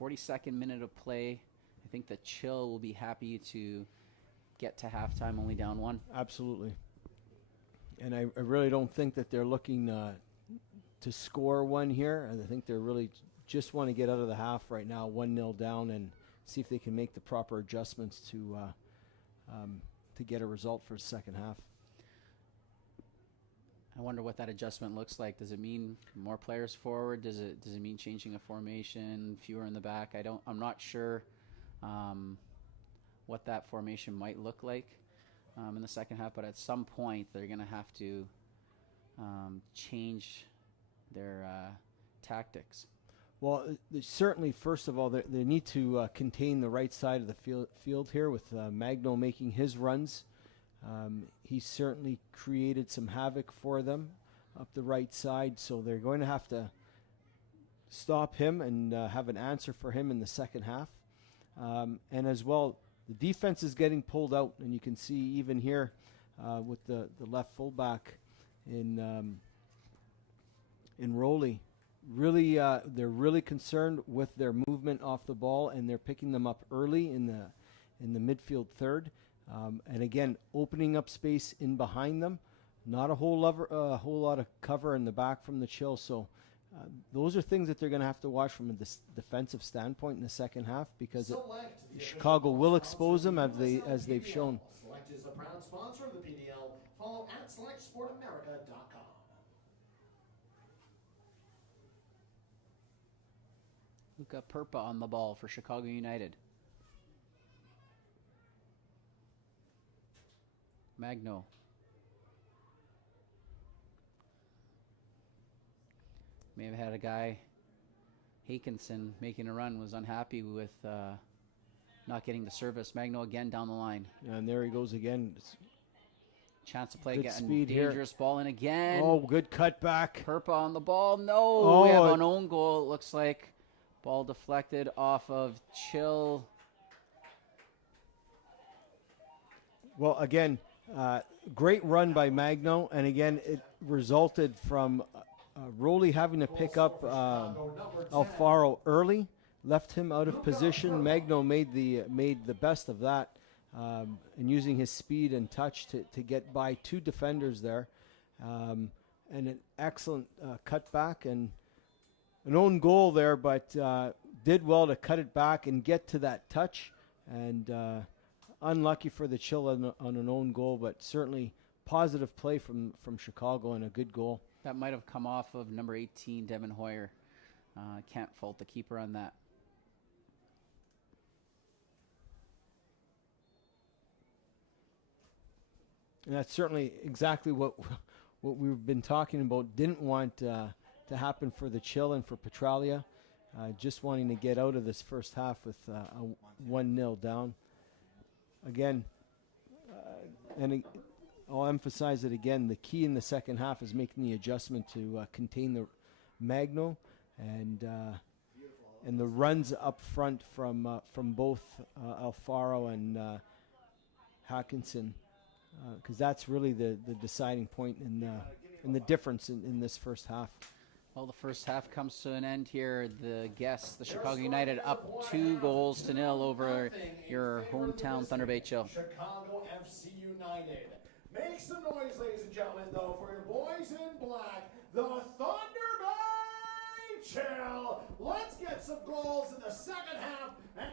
42nd minute of play. I think the Chill will be happy to get to halftime only down one. Absolutely. And I really don't think that they're looking to score one here. I think they're really just want to get out of the half right now, 1-0 down, and see if they can make the proper adjustments to get a result for the second half. I wonder what that adjustment looks like. Does it mean more players forward? Does it mean changing a formation, fewer in the back? I'm not sure what that formation might look like in the second half, but at some point they're going to have to change their tactics. Well, certainly, first of all, they need to contain the right side of the field here with Magno making his runs. He certainly created some havoc for them up the right side, so they're going to have to stop him and have an answer for him in the second half. And as well, the defense is getting pulled out, and you can see even here with the left fullback in Rowley. Really, they're really concerned with their movement off the ball, and they're picking them up early in the midfield third, and again opening up space in behind them. Not a whole lot of cover in the back from the Chill, so those are things that they're going to have to watch from a defensive standpoint in the second half, because Chicago will expose them as they've shown. Select is a proud sponsor of the PDL. Follow at SelectSportAmerica.com. Luca Perpa on the ball for Chicago United. Magno. May have had a guy, Hakinson, making a run, was unhappy with not getting the service. Magno again down the line. And there he goes again. Chance to play Good again. speed here. Dangerous ball in again. Oh, good cutback. Perpa on the ball. No, Oh, we have an own goal. It looks like ball deflected off of Chill. Well, again, great run by Magno, and again, it resulted from Rowley having to pick up Alfaro early, left him out of position. Magno made the best of that, and using his speed and touch to get by two defenders there, and an excellent cutback and an own goal there, but did well to cut it back and get to that touch, and unlucky for the Chill on an own goal, but certainly positive play from Chicago and a good goal. That might have come off of number 18, Devin Hoyer. Can't fault the keeper on that. And that's certainly exactly what we've been talking about. Didn't want to happen for the Chill and for Petralia. Just wanting to get out of this first half with a 1-0 down. Again, I'll emphasize it again. The key in the second half is making the adjustment to contain the Magno and the runs up front from both Alfaro and Hackinson, because that's really the deciding point in the difference in this first half. Well, the first half comes to an end here. The guests, the Chicago United, up 2-0 over your hometown Thunder Bay Chill. Chicago FC United. Make some noise, ladies and gentlemen, though, for your boys in black, the Thunder Bay Chill. Let's get some goals in the second half and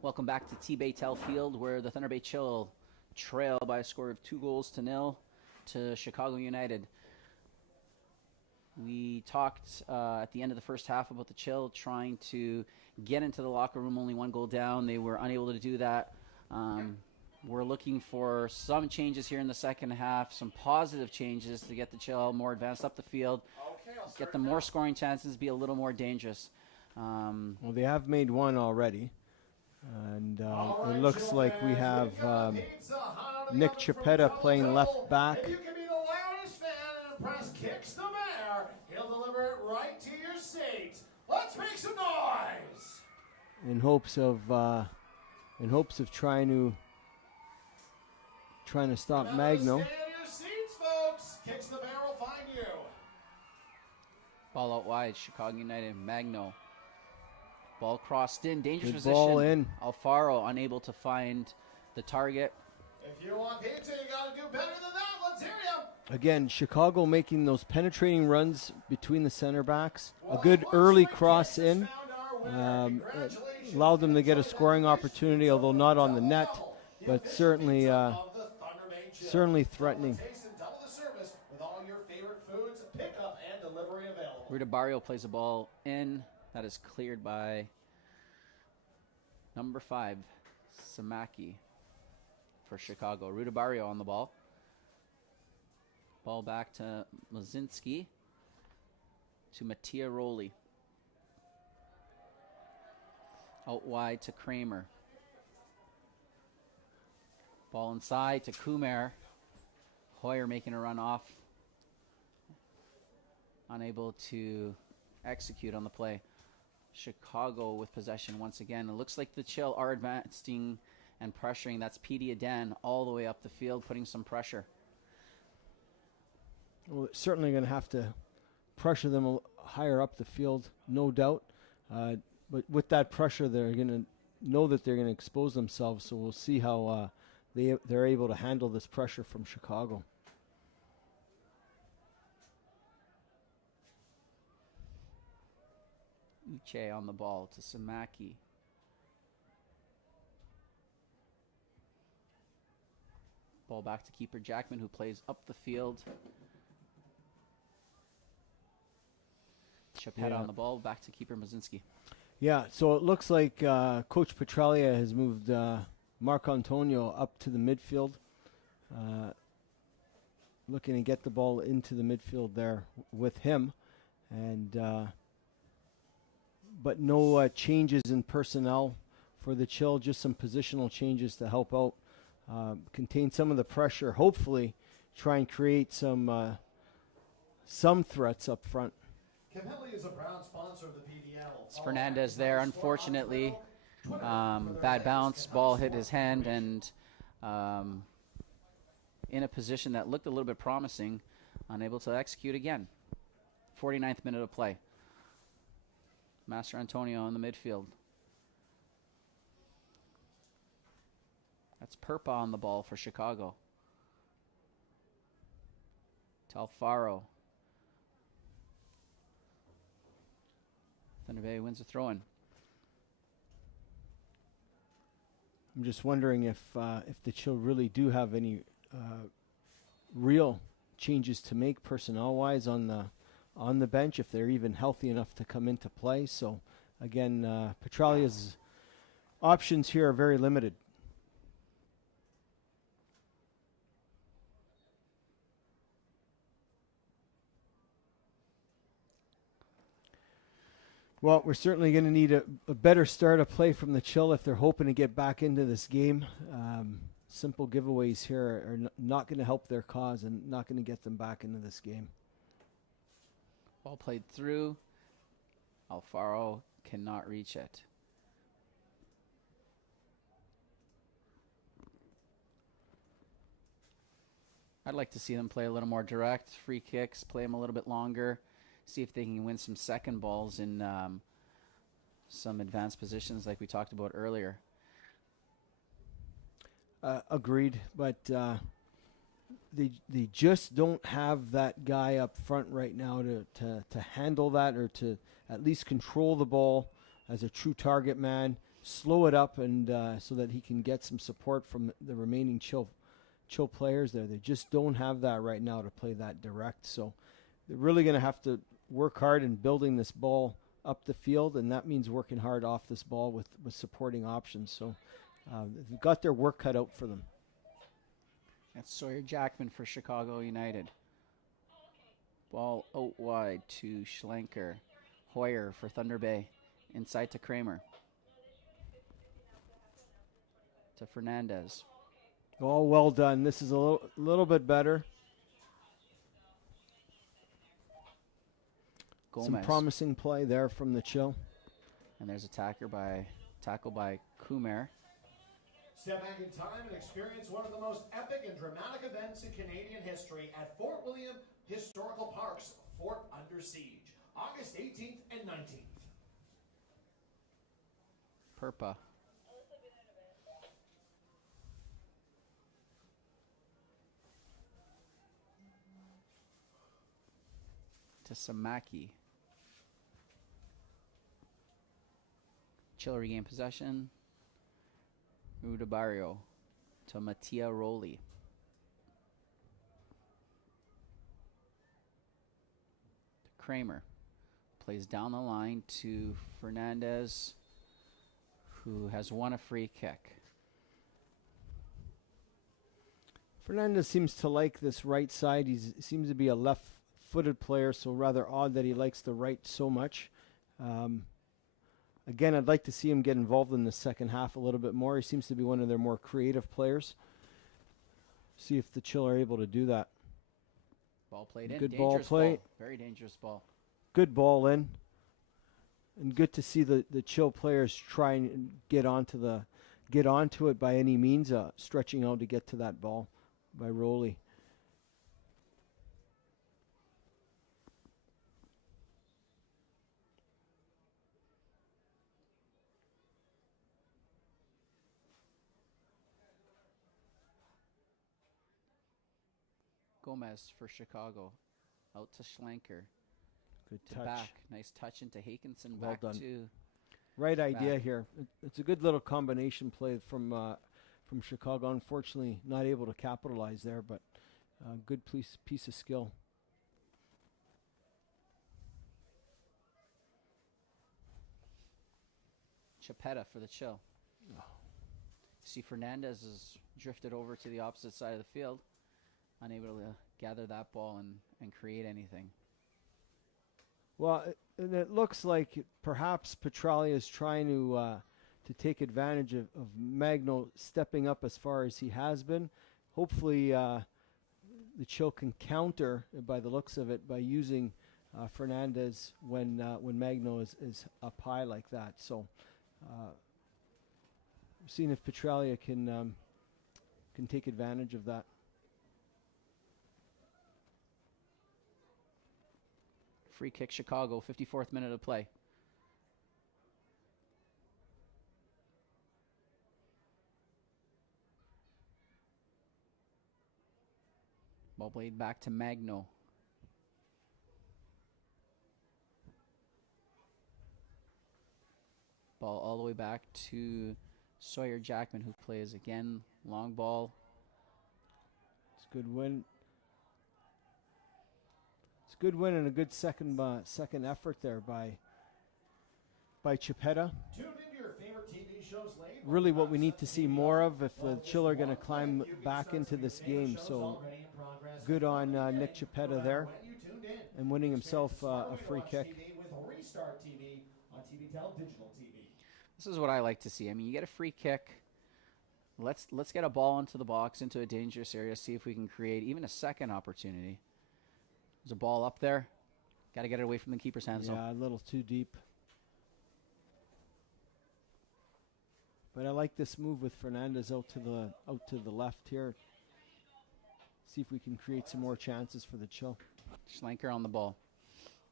Welcome back to T-Baytel Field, where the Thunder Bay Chill trail by a score of 2-0 to Chicago United. We talked at the end of the first half about the Chill trying to get into the locker room, only 1 goal down. They were unable to do that. We're looking for some changes here in the second half, some positive changes to get the Chill more advanced up the field, get them more scoring chances, be a little more dangerous. Well, they have made one already. And it looks like we have Nick Chiapetta playing left back. If you can be the loudest fan and press kicks the mayor, he'll deliver it right to your seat. Let's make some noise. In hopes of trying to stop Magno. Stay in your seats, folks. Kicks the mayor will find you. Ball out wide, Chicago United, Magno. Ball crossed in, dangerous Good position. ball in. Alfaro unable to find the target. If you want pizza, you got to do better than that. Let's hear you. Again, Chicago making those penetrating runs between the center backs. A good early cross in. Allowed them to get a scoring opportunity, although not on the net, but certainly threatening. Ruda Barrio plays the ball in. That is cleared by number 5, Samaki for Chicago. Ruda Barrio on the ball. Ball back to Mazinski, to Mattia Roli. Out wide to Kramer. Ball inside to Kumer. Hoyer making a run off. Unable to execute on the play. Chicago with possession once again. It looks like the Chill are advancing and pressuring. That's Petey Aden all the way up the field, putting some pressure. Well, it's certainly going to have to pressure them higher up the field, no doubt. But with that pressure, they're going to know that they're going to expose themselves. So we'll see how they're able to handle this pressure from Chicago. Uche on the ball to Samaki. Ball back to keeper Jackman, who plays up the field. Chiapetta on the ball, back to keeper Mazinski. Yeah, so it looks like Coach Petralia has moved Marc Antonio up to the midfield. Looking to get the ball into the midfield there with him. And but no changes in personnel for the Chill, just some positional changes to help out, contain some of the pressure, hopefully try and create some threats up front. Camelli is a proud sponsor of the PDL. It's Fernandez there, unfortunately. Bad bounce, ball hit his hand, and in a position that looked a little bit promising, unable to execute again. 49th minute of play. Master Antonio in the midfield. That's Perpa on the ball for Chicago. Talfaro. Thunder Bay wins a throw-in. I'm just wondering if the Chill really do have any real changes to make personnel-wise on the bench, if they're even healthy enough to come into play. So again, Petralia's options here are very limited. Well, we're certainly going to need a better start of play from the Chill if they're hoping to get back into this game. Simple giveaways here are not going to help their cause and not going to get them back into this game. Ball played through. Alfaro cannot reach it. I'd like to see them play a little more direct. Free kicks, play them a little bit longer. See if they can win some second balls in some advanced positions like we talked about earlier. Agreed, but they just don't have that guy up front right now to handle that, or to at least control the ball as a true target man, slow it up and so that he can get some support from the remaining chill players there. They just don't have that right now to play that direct. So they're really going to have to work hard in building this ball up the field, and that means working hard off this ball with supporting options. So they've got their work cut out for them. That's Sawyer Jackman for Chicago United. Ball out wide to Schlenker. Hoyer for Thunder Bay. Inside to Kramer. To Fernandez. Oh, well done. This is a little bit better. Gomez. Some promising play there from the Chill. And there's a tackle by Kumer. Step back in time and experience one of the most epic and dramatic events in Canadian history at Fort William Historical Park's Fort Under Siege, August 18th and 19th. Perpa. To Samaki. Chill regain possession. Udabarrio to Mattia Roli. To Kramer. Plays down the line to Fernandez, who has won a free kick. Fernandez seems to like this right side. He seems to be a left-footed player, so rather odd that he likes the right so much. Again, I'd like to see him get involved in the second half a little bit more. He seems to be one of their more creative players. See if the Chill are able to do that. Ball played in. Good Dangerous ball play. Very dangerous ball. Good ball in. And good to see the Chill players try and get onto it by any means, stretching out to get to that ball by Rowley. Gomez for Chicago. Out to Schlenker. Good To touch. back. Nice touch into Hakinson. Well Back done. to Right idea back. here. It's a good little combination play from Chicago. Unfortunately, not able to capitalize there, but good piece of skill. Chapetta for the Chill. See, Fernandez has drifted over to the opposite side of the field, unable to gather that ball and create anything. Well, and it looks like perhaps Petralia is trying to take advantage of Magno stepping up as far as he has been. Hopefully, the Chill can counter, by the looks of it, by using Fernandez when Magno is up high like that. So, seeing if Petralia can take advantage of that. Free kick Chicago, 54th minute of play. Ball played back to Magno. Ball all the way back to Sawyer Jackman, who plays again. Long ball. It's a good win. It's a good win and a good second effort there by Chapetta. Tune into your favorite TV shows late. Really what we need to see more of if the Chill are going to climb back into this game. So good on Nick Chapetta there and winning himself a free kick. With Restart TV on TVtel Digital TV. This is what I like to see. I mean, you get a free kick. Let's get a ball into the box, into a dangerous area, see if we can create even a second opportunity. There's a ball up there. Got to get it away from the keeper's hands. Yeah, a little too deep. But I like this move with Fernandez out to the left here. See if we can create some more chances for the Chill. Schlenker on the ball.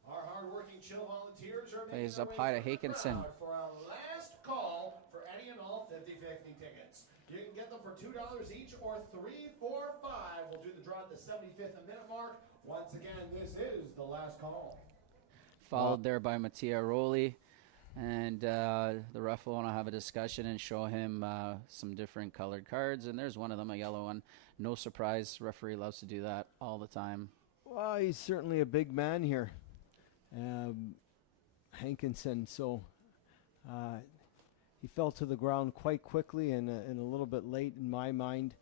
Our hardworking Chill volunteers are making Plays their up way high to through the Hakinson. crowd for our last call for any and all 50/50 tickets. You can get them for $2 each or $3, $4, $5. We'll do the draw at the 75th minute mark. Once again, this is the last call. Followed there by Mattia Roli. And the ref will want to have a discussion and show him some different colored cards. And there's one of them, a yellow one. No surprise. Referee loves to do that all the time. Well, he's certainly a big man here, Hankinson. So he fell to the ground quite quickly and a little bit late in my mind.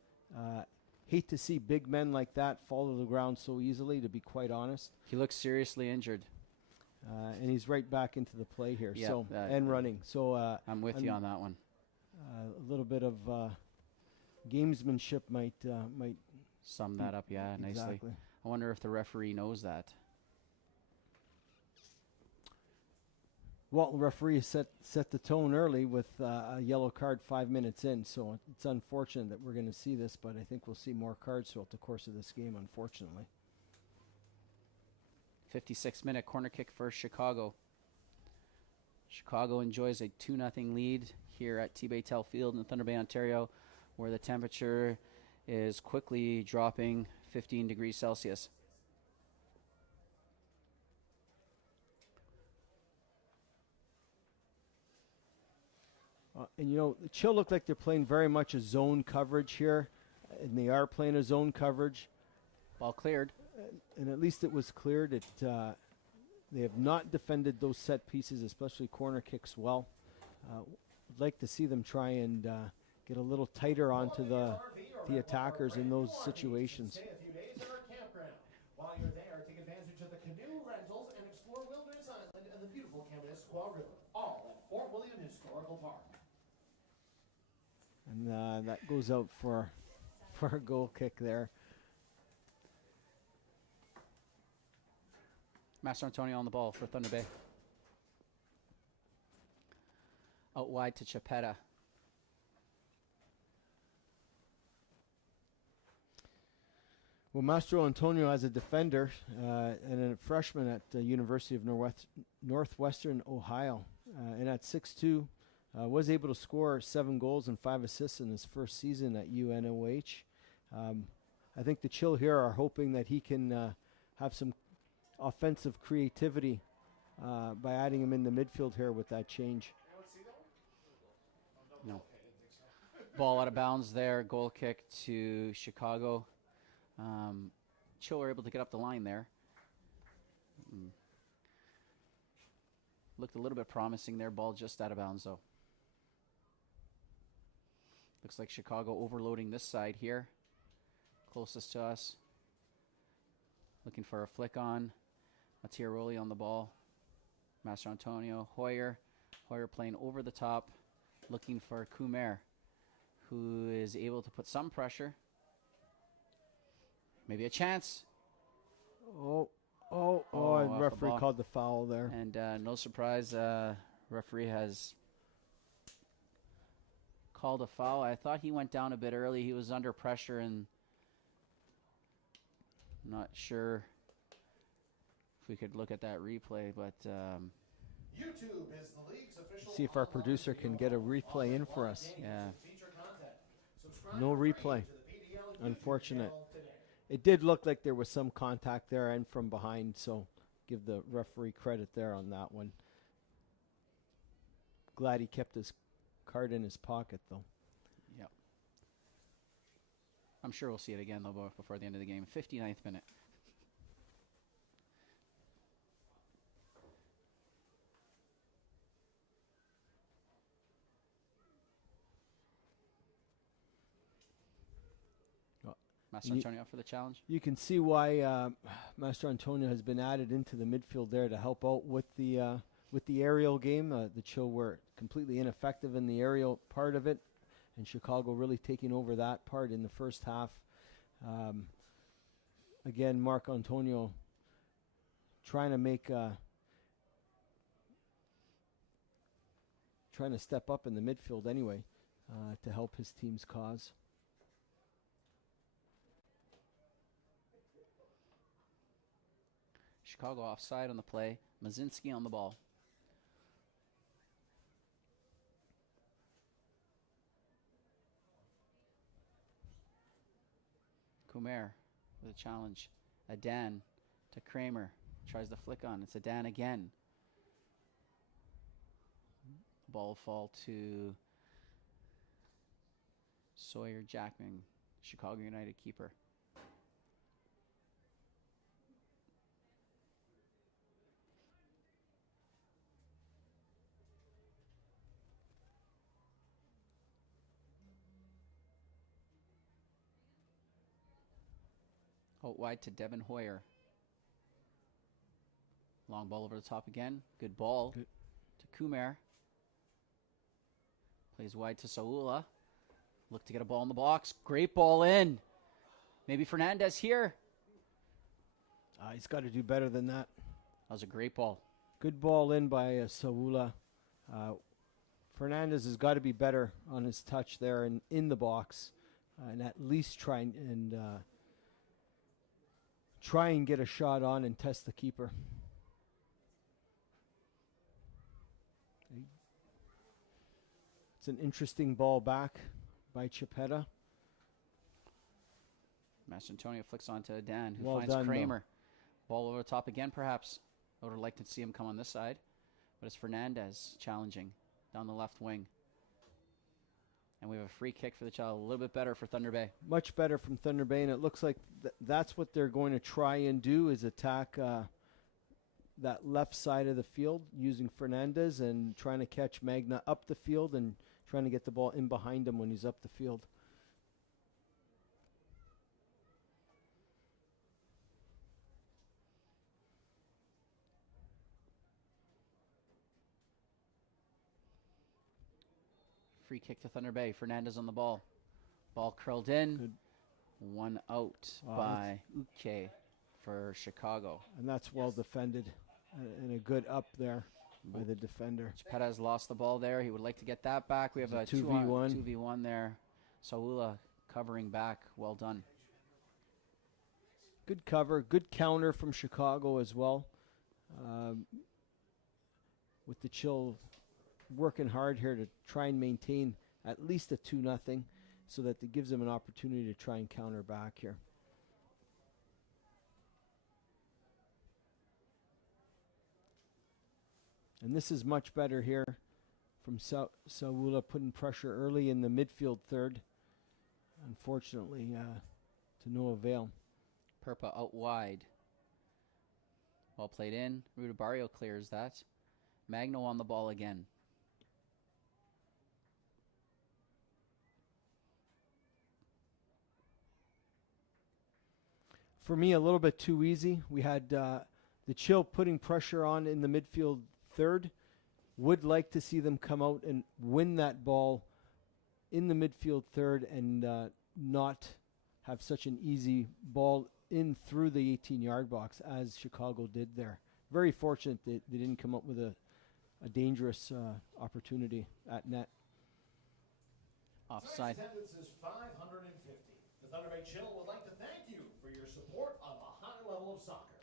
Hate to see big men like that fall to the ground so easily, to be quite honest. He looks seriously injured. And he's right back into the play here, Yep, so and running. So I'm with you on that one. A little bit of gamesmanship might Sum that up, yeah, nicely. exactly. I wonder if the referee knows that. Well, the referee set the tone early with a yellow card 5 minutes in, so it's unfortunate that we're going to see this, but I think we'll see more cards throughout the course of this game, unfortunately. 56-minute corner kick for Chicago. Chicago enjoys a 2-0 lead here at T-Baytel Field in Thunder Bay, Ontario, where the temperature is quickly dropping 15 degrees Celsius. And you know, the Chill look like they're playing very much a zone coverage here, and they are playing a zone coverage. Ball cleared. And at least it was cleared. They have not defended those set pieces, especially corner kicks, well. I'd like to see them try and get a little tighter onto the attackers in those situations. Stay a few days at our campground. While you're there, take advantage of the canoe rentals and explore Wilderness Island and the beautiful Kaministiquia River, all at Fort William Historical Park. And that goes out for a goal kick there. Master Antonio on the ball for Thunder Bay. Out wide to Chapetta. Well, Mastro Antonio as a defender and a freshman at the University of Northwestern Ohio. And at 6'2", was able to score 7 goals and 5 assists in his first season at UNOH. I think the Chill here are hoping that he can have some offensive creativity by adding him in the midfield here with that change. No. Ball out of bounds there. Goal kick to Chicago. Chill were able to get up the line there. Looked a little bit promising there. Ball just out of bounds though. Looks like Chicago overloading this side here. Closest to us. Looking for a flick on. Mattiaroli on the ball. Master Antonio. Hoyer. Hoyer playing over the top. Looking for Kumer, who is able to put some pressure. Maybe a chance. And off the referee ball. called the foul there. And no surprise, referee has called a foul. I thought he went down a bit early. He was under pressure and not sure if we could look at that replay, but YouTube is the league's official. See if our producer can get a replay in for us. yeah. No replay. Unfortunate. It did look like there was some contact there and from behind, so give the referee credit there on that one. Glad he kept his card in his pocket, though. Yep. I'm sure we'll see it again, though, before the end of the game. 59th minute. Master Antonio up for the challenge. You can see why Master Antonio has been added into the midfield there to help out with the aerial game. The Chill were completely ineffective in the aerial part of it, and Chicago really taking over that part in the first half. Again, Mark Antonio trying to step up in the midfield anyway to help his team's cause. Chicago offside on the play. Mazinski on the ball. Kumer with a challenge. Adan to Kramer. Tries the flick on. It's Adan again. Ball will fall to Sawyer Jackman, Chicago United keeper. Out wide to Devin Hoyer. Long ball over the top again. Good ball to Kumar. Plays wide to Saula. Look to get a ball in the box. Great ball in. Maybe Fernandez here. He's got to do better than that. That was a great ball. Good ball in by Saula. Fernandez has got to be better on his touch there and in the box, and at least try and get a shot on and test the keeper. It's an interesting ball back by Chipetta. Master Antonio flicks on to Dan, who Well finds done, Kramer. Ball over the top again, perhaps. I would have liked to see him come on this side. But it's Fernandez challenging down the left wing. And we have a free kick for the Child. A little bit better for Thunder Bay. Much better from Thunder Bay, and it looks like that's what they're going to try and do, is attack that left side of the field using Fernandez and trying to catch Magna up the field and trying to get the ball in behind him when he's up the field. Free kick to Thunder Bay. Fernandez on the ball. Ball curled in. Good. One out by Uche for Chicago. And that's well defended and a good up there by the defender. Chipetta has lost the ball there. He would like to get that back. We have a It's a 2v1. 2v1 there. Saula covering back. Well done. Good cover, good counter from Chicago as well. With the Chill working hard here to try and maintain at least a 2-0 so that it gives them an opportunity to try and counter back here. And this is much better here from Saula, putting pressure early in the midfield third. Unfortunately, to no avail. Perpa out wide. Ball played in. Rudabario clears that. Magno on the ball again. For me, a little bit too easy. We had the Chill putting pressure on in the midfield third. Would like to see them come out and win that ball in the midfield third and not have such an easy ball in through the 18-yard box as Chicago did there. Very fortunate that they didn't come up with a dangerous opportunity at net. Offside. Tonight's attendance is 550. The Thunder Bay Chill would like to thank you for your support on the high level of soccer.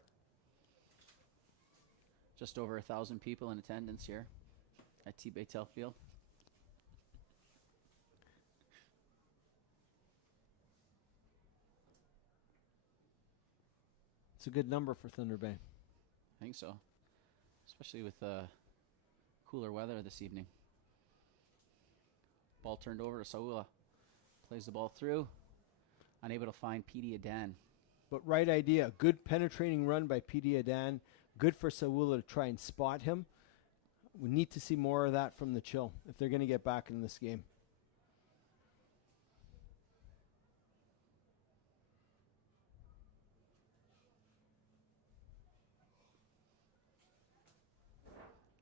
Just over 1,000 people in attendance here at T-Baytel Field. It's a good number for Thunder Bay. I think so. Especially with cooler weather this evening. Ball turned over to Saula. Plays the ball through. Unable to find Petey Adan. But right idea. Good penetrating run by Petey Adan. Good for Saula to try and spot him. We need to see more of that from the Chill if they're going to get back in this game.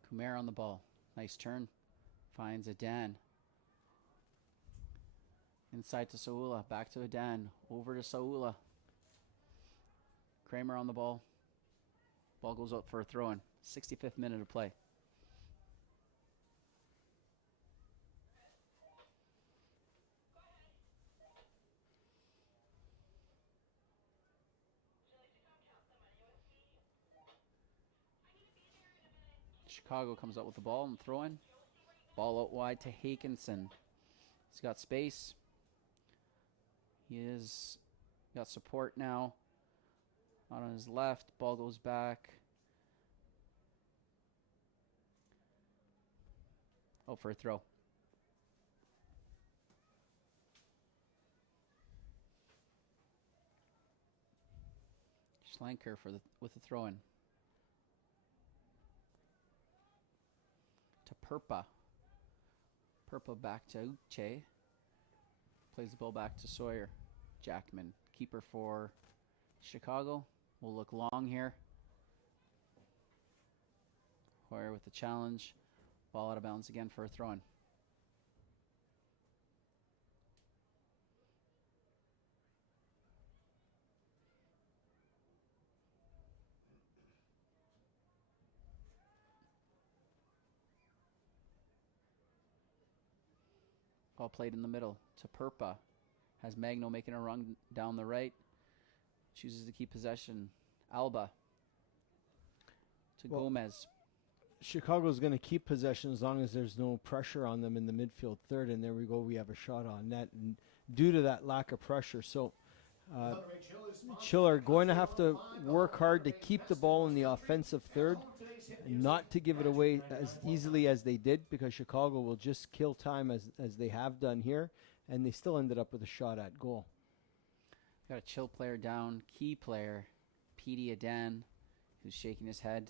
Kumar on the ball. Nice turn. Finds Adan. Inside to Saula. Back to Adan. Over to Saula. Kramer on the ball. Ball goes up for a throw-in. 65th minute of play. Chicago comes out with the ball and throw-in. Ball out wide to Hakinson. He's got space. He is got support now. Out on his left. Ball goes back. Out for a throw. Schlenker with the throw in. To Perpa. Perpa back to Uche. Plays the ball back to Sawyer. Jackman, keeper for Chicago. Will look long here. Hoyer with the challenge. Ball out of bounds again for a throw-in. Ball played in the middle to Perpa. Has Magno making a run down the right. Chooses to keep possession. Alba to Gomez. Chicago's going to keep possession as long as there's no pressure on them in the midfield third. And there we go. We have a shot on net. And due to that lack of pressure, so Chill are going to have to work hard to keep the ball in the offensive third and not to give it away as easily as they did, because Chicago will just kill time as they have done here. And they still ended up with a shot at goal. Got a Chill player down, key player, Petey Adan, who's shaking his head.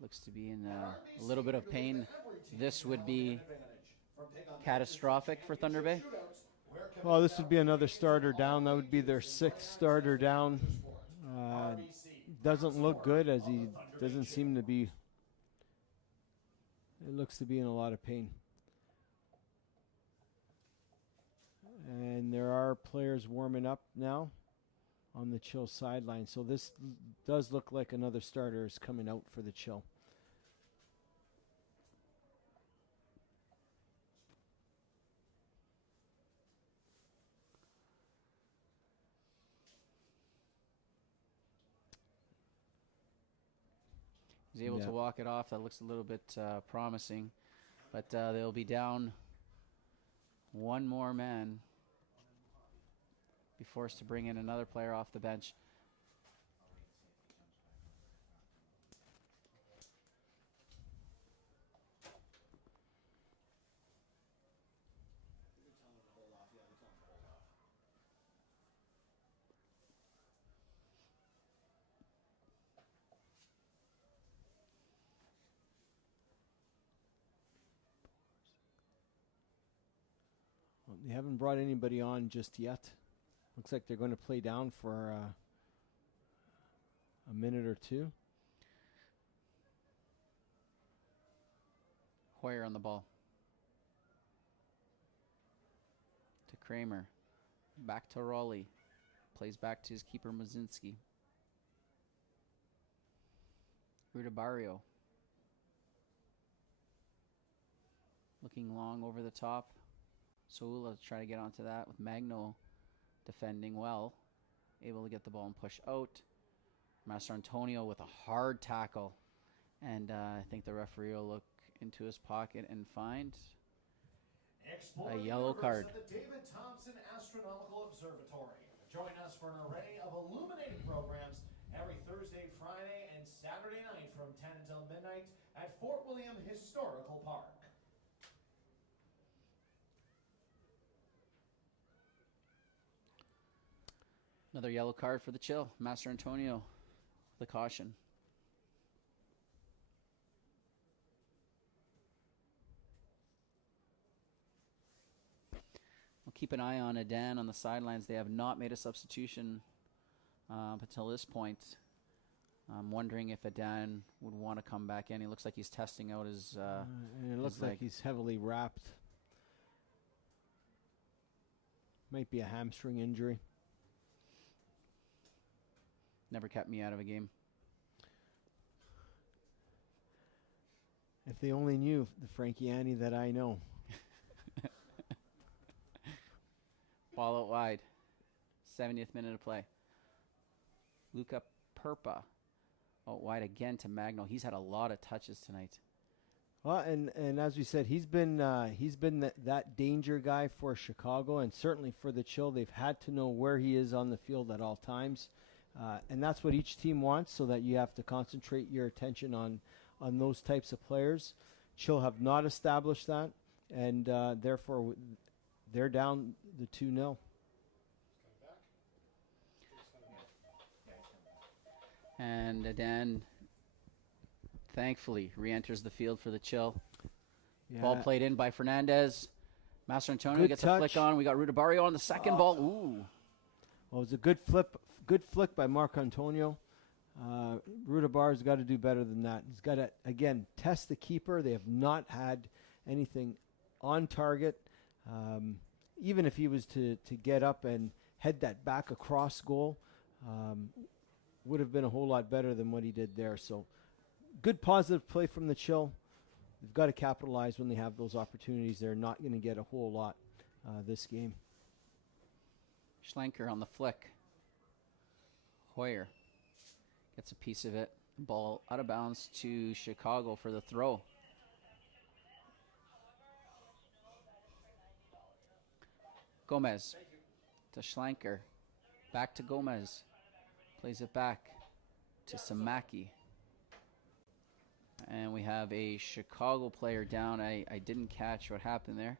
Looks to be in a little bit of pain. This would be catastrophic for Thunder Bay. Well, this would be another starter down. That would be their 6th starter down. Doesn't look good, as he doesn't seem to be. It looks to be in a lot of pain. And there are players warming up now on the Chill sideline. So this does look like another starter is coming out for the Chill. He's able to walk it off. That looks a little bit promising. But they'll be down one more man. Be forced to bring in another player off the bench. Well, they haven't brought anybody on just yet. Looks like they're going to play down for a minute or two. Hoyer on the ball. To Kramer. Back to Raleigh. Plays back to his keeper, Mazinski. Rudabario. Looking long over the top. Soula to try to get onto that with Magno defending well. Able to get the ball and push out. Master Antonio with a hard tackle. And I think the referee will look into his pocket and find a yellow card. At the David Thompson Astronomical Observatory. Join us for an array of illuminating programs every Thursday, Friday, and Saturday night from 10 until midnight at Fort William Historical Park. Another yellow card for the Chill. Master Antonio, the caution. We'll keep an eye on Adan on the sidelines. They have not made a substitution up until this point. I'm wondering if Adan would want to come back in. He looks like he's testing out his and it looks like he's heavily wrapped. Might be a hamstring injury. Never kept me out of a game. If they only knew the Frankie Annie that I know. Ball out wide. 70th minute of play. Luca Perpa out wide again to Magno. He's had a lot of touches tonight. Well, and as we said, he's been that danger guy for Chicago, and certainly for the Chill. They've had to know where he is on the field at all times. And that's what each team wants, so that you have to concentrate your attention on those types of players. Chill have not established that, and therefore they're down the 2-0. And Adan, thankfully, re-enters the field for the Chill. Yeah. Ball played in by Fernandez. Master Antonio Good gets touch. a flick on. We got Rudabario on the second ball. Ooh. Well, it was a good flick by Marco Antonio. Rudabar's got to do better than that. He's got to, again, test the keeper. They have not had anything on target. Even if he was to get up and head that back across goal, would have been a whole lot better than what he did there. So good positive play from the Chill. They've got to capitalize when they have those opportunities. They're not going to get a whole lot this game. Schlenker on the flick. Hoyer gets a piece of it. Ball out of bounds to Chicago for the throw. Gomez to Schlenker. Back to Gomez. Plays it back to Samaki. And we have a Chicago player down. I didn't catch what happened there.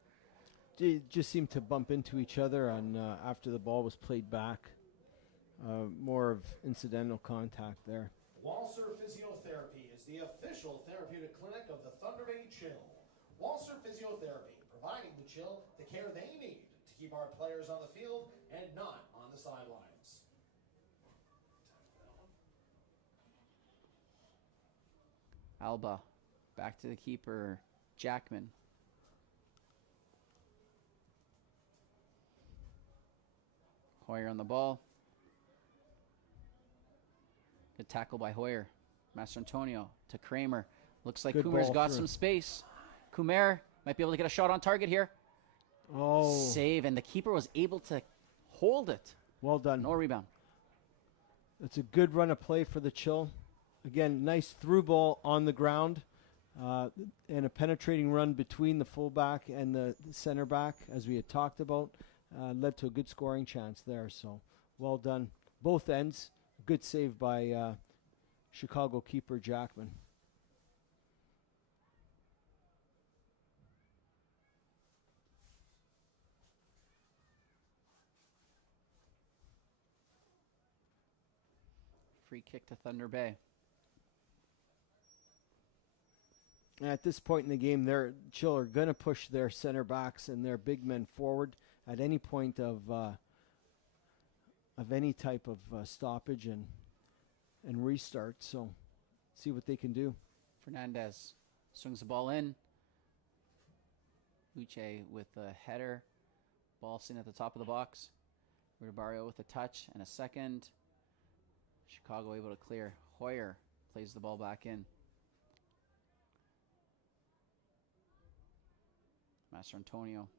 They just seemed to bump into each other on after the ball was played back. More of incidental contact there. Walser Physiotherapy is the official therapeutic clinic of the Thunder Bay Chill. Walser Physiotherapy, providing the Chill the care they need to keep our players on the field and not on the sidelines. Alba back to the keeper, Jackman. Hoyer on the ball. Good tackle by Hoyer. Master Antonio to Kramer. Looks like Good Kumer's ball got through. some space. Kumer might be able to get a shot on target here. Oh, Save, and the keeper was able to hold it. well done. No rebound. It's a good run of play for the Chill. Again, nice through ball on the ground, and a penetrating run between the fullback and the center back, as we had talked about, led to a good scoring chance there. So, well done. Both ends. Good save by Chicago keeper Jackman. Free kick to Thunder Bay. And at this point in the game, their Chill are going to push their center backs and their big men forward at any point of any type of stoppage and restart. So, see what they can do. Fernandez swings the ball in. Uche with a header. Ball sitting at the top of the box. Rudabario with a touch and a second. Chicago able to clear. Hoyer plays the ball back in. Master Antonio.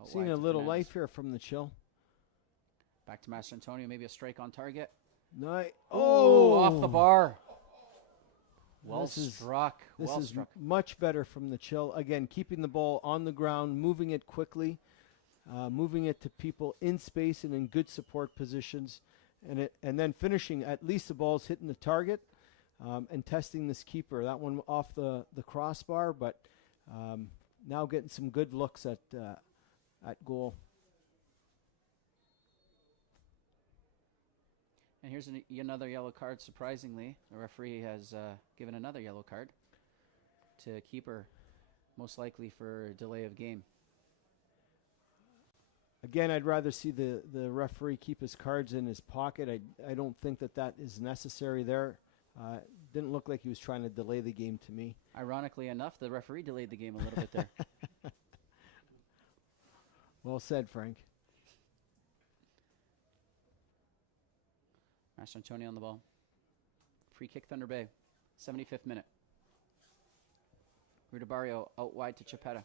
Out Seeing wide a to little Fernandez. life here from the Chill. Back to Master Antonio. Maybe a strike on target. Nice. Oh, off the bar. Well This is- struck. This Well is struck. much better from the Chill. Again, keeping the ball on the ground, moving it quickly, moving it to people in space and in good support positions, and then finishing. At least the ball's hitting the target, and testing this keeper. That one off the crossbar, but now getting some good looks at goal. And here's another yellow card, surprisingly. The referee has given another yellow card to keeper, most likely for delay of game. Again, I'd rather see the referee keep his cards in his pocket. I don't think that is necessary there. Didn't look like he was trying to delay the game to me. Ironically enough, the referee delayed the game a little bit there. Well said, Frank. Master Antonio on the ball. Free kick Thunder Bay. 75th minute. Rudabario out wide to Chapetta.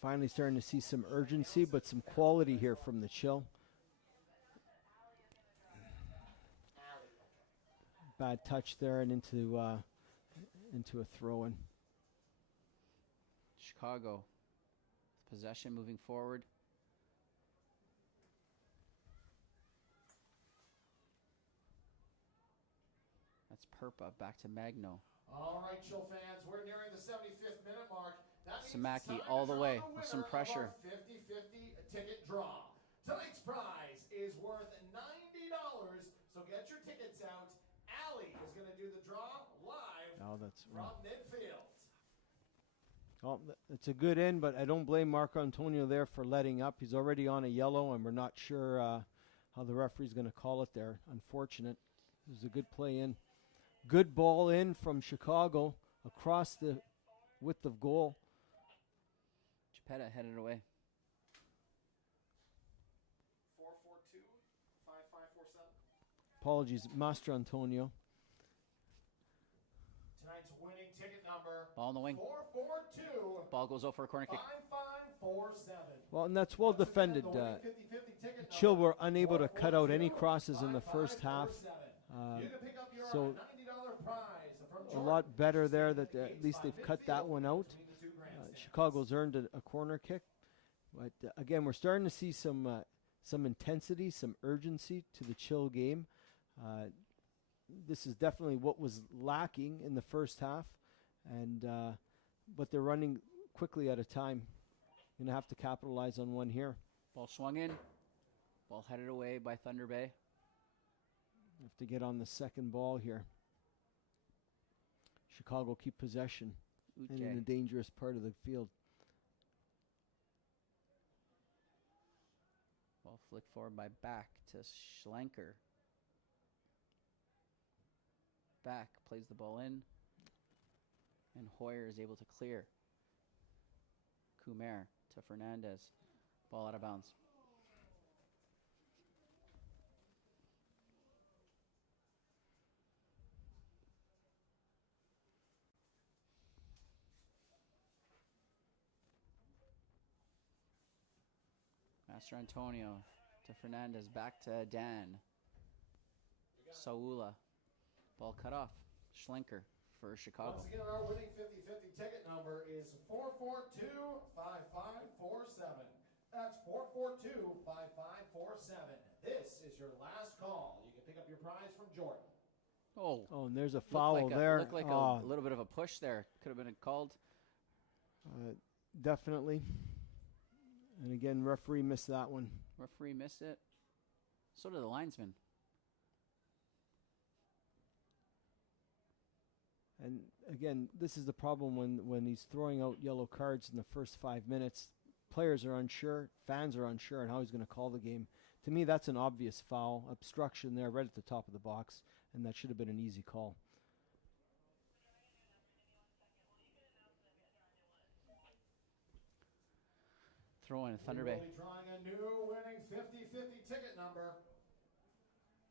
Finally starting to see some urgency, but some quality here from the Chill. Bad touch there and into a throw-in. Chicago. Possession moving forward. That's Perpa back to Magno. All right, Chill fans, we're nearing the 75th minute mark. That means Samaki it's time to all the draw way the with some winner of pressure. our 50-50 ticket draw. Tonight's prize is worth $90, so get your tickets out. Allie is going to do the draw live Oh, that's from midfield. Oh, it's a good in, but I don't blame Marco Antonio there for letting up. He's already on a yellow, and we're not sure how the referee's going to call it there. Unfortunate. It was a good play in. Good ball in from Chicago across the width of goal. Geppetta headed away. 442-5547. Apologies, Mastro Antonio. Tonight's winning ticket number. Ball in the wing. 442. Ball goes out for a corner kick. 5547. Well, and that's well defended. Chill were unable to cut out any crosses in the first half. So a lot better there that at least they've cut that one out. Chicago's earned a corner kick. But again, we're starting to see some intensity, some urgency to the Chill game. This is definitely what was lacking in the first half, and but they're running quickly at a time. Going to have to capitalize on one here. Ball swung in. Ball headed away by Thunder Bay. Have to get on the second ball here. Chicago keep possession and in a dangerous part of the field. Ball flicked forward by Back to Schlenker. Back plays the ball in, and Hoyer is able to clear. Kumer to Fernandez. Ball out of bounds. Master Antonio to Fernandez, back to Dan. Saula. Ball cut off. Schlenker for Chicago. Once again, our winning 50-50 ticket number is 442-5547. That's 442-5547. This is your last call. You can pick up your prize from Jordan. Oh, and there's a foul there. Looked like a little bit of a push there. Could have been called. Definitely. And again, referee missed that one. Referee missed it. So did the linesman. And again, this is the problem when he's throwing out yellow cards in the first 5 minutes. Players are unsure, fans are unsure on how he's going to call the game. To me, that's an obvious foul. Obstruction there right at the top of the box, and that should have been an easy call. Throw in Thunder Bay. We'll be drawing a new winning 50-50 ticket number.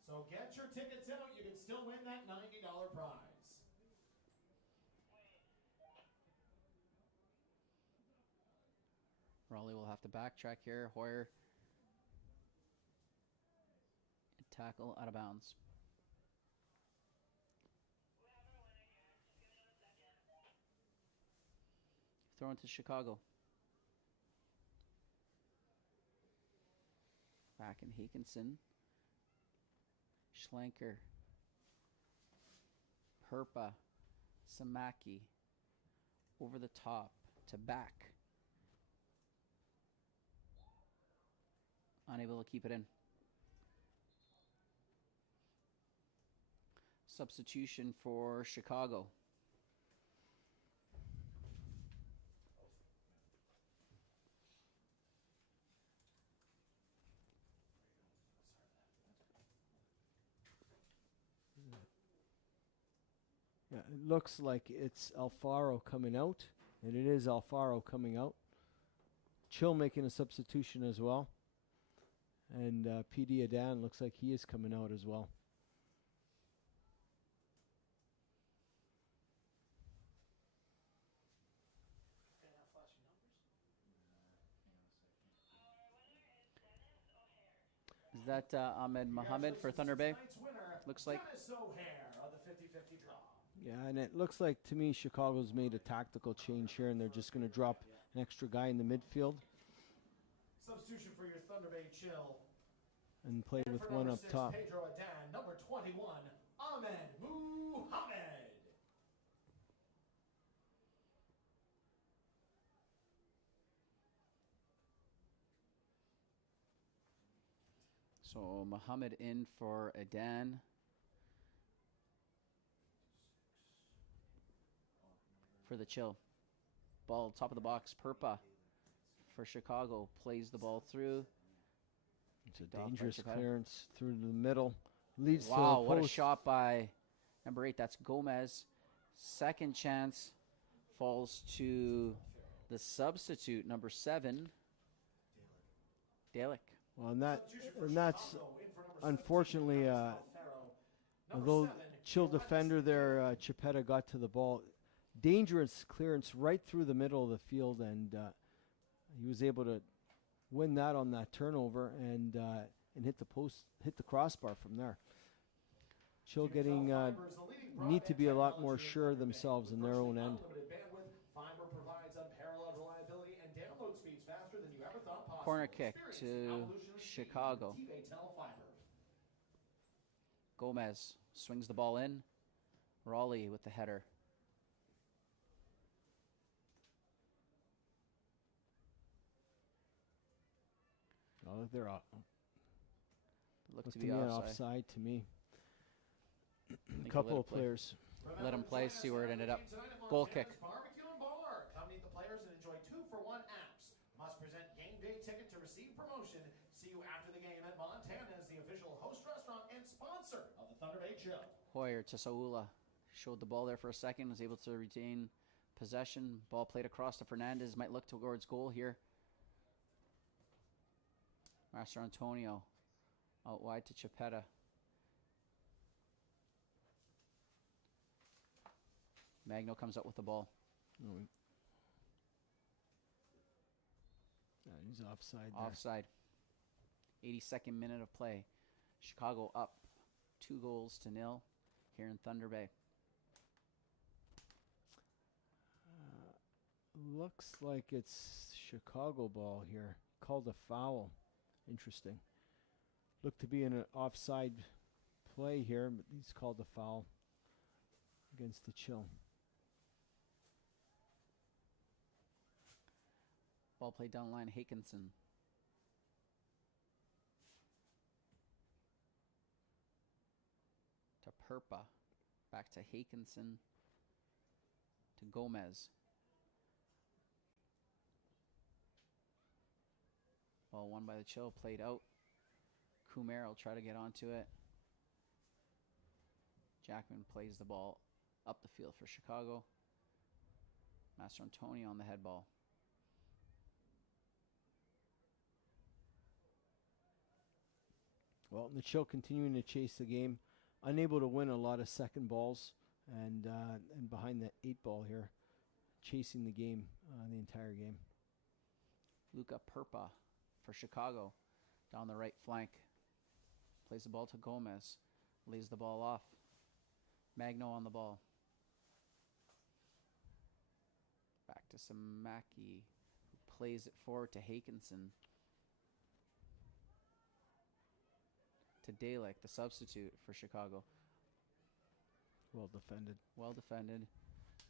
So get your tickets out. You can still win that $90 prize. Raleigh will have to backtrack here. Hoyer. Tackle out of bounds. Thrown to Chicago. Back in Hakinson. Schlenker. Herpa. Samaki. Over the top to Back. Unable to keep it in. Substitution for Chicago. Yeah, it looks like it's Alfaro coming out, and it is Alfaro coming out. Chill making a substitution as well. And PD Adan looks like he is coming out as well. Is that Ahmed Mohammed for Thunder Bay? Looks like. Dennis O'Hare on the 50-50 draw. Yeah, and it looks like to me Chicago's made a tactical change here, and they're just going to drop an extra guy in the midfield. Substitution for your Thunder Bay Chill. And play And with for one number up 6, top. Pedro Adan, number 21, Ahmed Mohammed. So Muhammad in for Adan. For the Chill. Ball top of the box. Perpa for Chicago. Plays the ball through. It's a Picked off by dangerous Chipetta. clearance through the middle. Leads Wow, to the what a post. shot by number 8. That's Gomez. Second chance falls to the substitute, number 7, Dalek. Well, and that's Chicago in for number unfortunately, 17, Alfaro. Number although 7, Chill Lorenz defender there, Chipetta got to the ball. Dangerous clearance right through the middle of the field, and he was able to win that on that turnover and hit the post, hit the crossbar from there. Chill getting need to be a lot more sure of themselves in their own end. Fiber provides unparalleled reliability and download speeds faster than you ever thought possible. Corner kick Experience to the evolution of speed Chicago. with T-Tel Fiber. Gomez swings the ball in. Raleigh with the header. Oh, they're Look looked to be offside. offside to me. I A think couple he'll of players. Let him play, see where it ended up. Goal kick. Barbecue and Bar. Come meet the players and enjoy 2-for-1 apps. Must present game day ticket to receive promotion. See you after the game at Montana's, the official host restaurant and sponsor of the Thunder Bay Chill. Hoyer to Saula. Showed the ball there for a second. Was able to retain possession. Ball played across to Fernandez. Might look towards goal here. Master Antonio out wide to Chipetta. Magno comes up with the ball. Oh, he's offside there. Offside. 82nd minute of play. Chicago up 2-0 here in Thunder Bay. Looks like it's Chicago ball here. Called a foul. Interesting. Looked to be in an offside play here, but he's called a foul against the Chill. Ball played down the line. Hakinson. To Perpa. Back to Hakinson. To Gomez. Ball won by the Chill. Played out. Kumer will try to get onto it. Jackman plays the ball up the field for Chicago. Master Antonio on the head ball. Well, the Chill continuing to chase the game, unable to win a lot of second balls, and behind the 8 ball here, chasing the game the entire game. Luca Perpa for Chicago down the right flank. Plays the ball to Gomez. Lays the ball off. Magno on the ball. Back to Samaki, who plays it forward to Hakinson. To Dalek, the substitute for Chicago. Well defended. Well defended.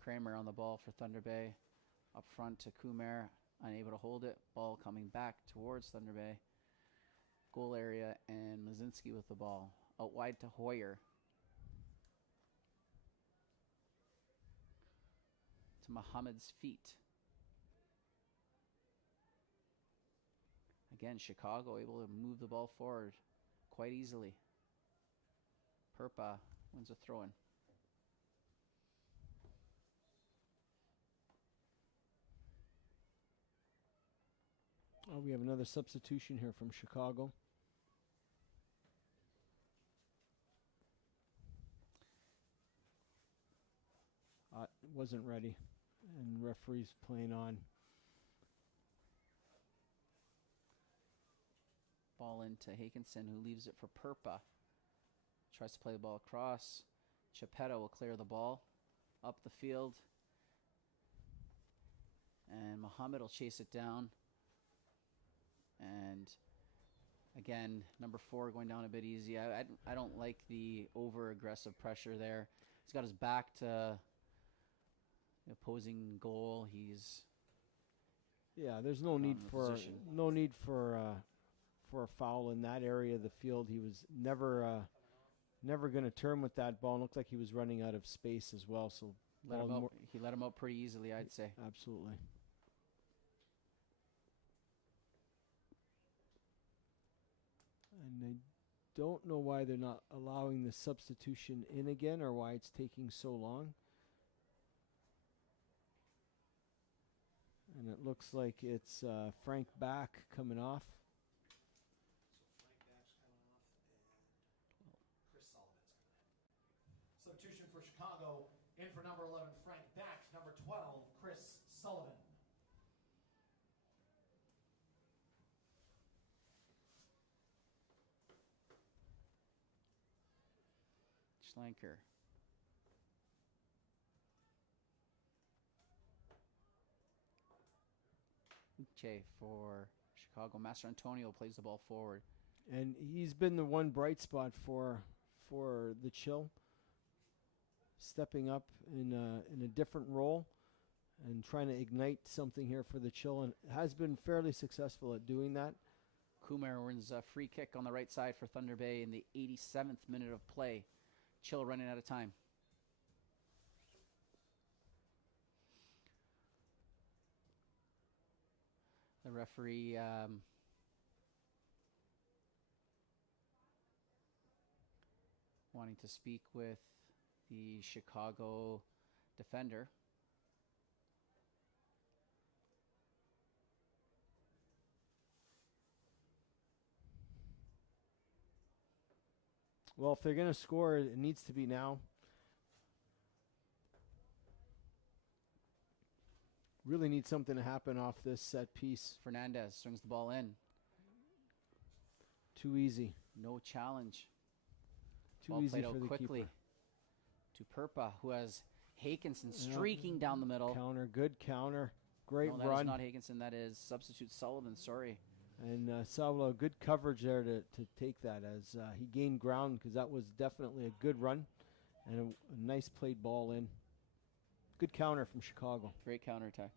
Kramer on the ball for Thunder Bay. Up front to Kumer, unable to hold it. Ball coming back towards Thunder Bay. Goal area, and Mazinski with the ball. Out wide to Hoyer. To Muhammad's feet. Again, Chicago able to move the ball forward quite easily. Perpa wins a throw-in. Oh, we have another substitution here from Chicago. Wasn't ready, and referee's playing on. Ball into Hakinson, who leaves it for Perpa. Tries to play the ball across. Chipetta will clear the ball up the field. And Muhammad will chase it down. And again, number 4 going down a bit easy. I don't like the over-aggressive pressure there. He's got his back to the opposing goal. He's Yeah, there's no need the for position. for a foul in that area of the field. He was never going to turn with that ball. It looked like he was running out of space as well. So He let him out pretty easily, I'd say. Absolutely. And I don't know why they're not allowing the substitution in again, or why it's taking so long. And it looks like it's Frank Back coming off. So Frank Back's coming off, and Chris Sullivan's coming in. Substitution for Chicago, in for number 11, Frank Back, number 12, Chris Sullivan. Schlenker. Uche for Chicago. Master Antonio plays the ball forward. And he's been the one bright spot for the Chill, stepping up in a different role and trying to ignite something here for the Chill, and has been fairly successful at doing that. Kumar wins a free kick on the right side for Thunder Bay in the 87th minute of play. Chill running out of time. The referee wanting to speak with the Chicago defender. Well, if they're going to score, it needs to be now. Really need something to happen off this set piece. Fernandez swings the ball in. Too easy. No challenge. Too Ball easy played for out the quickly keeper. to Perpa, who has Hakinson streaking down the middle. Counter, good counter. Great No, that run. is not Hakinson. That is substitute Sullivan. Sorry. And Salvo, good coverage there to take that as he gained ground, because that was definitely a good run and a nice played ball in. Good counter from Chicago. Great counterattack.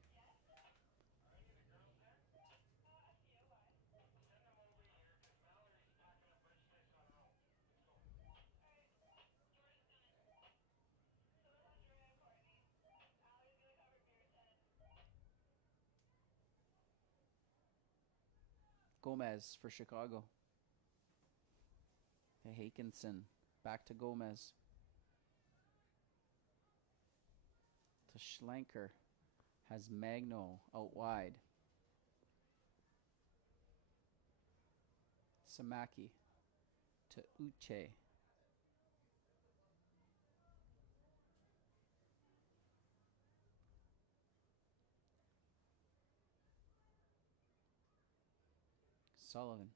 Gomez for Chicago. Hakinson back to Gomez. To Schlenker. Has Magno out wide. Samaki to Uche. Sullivan.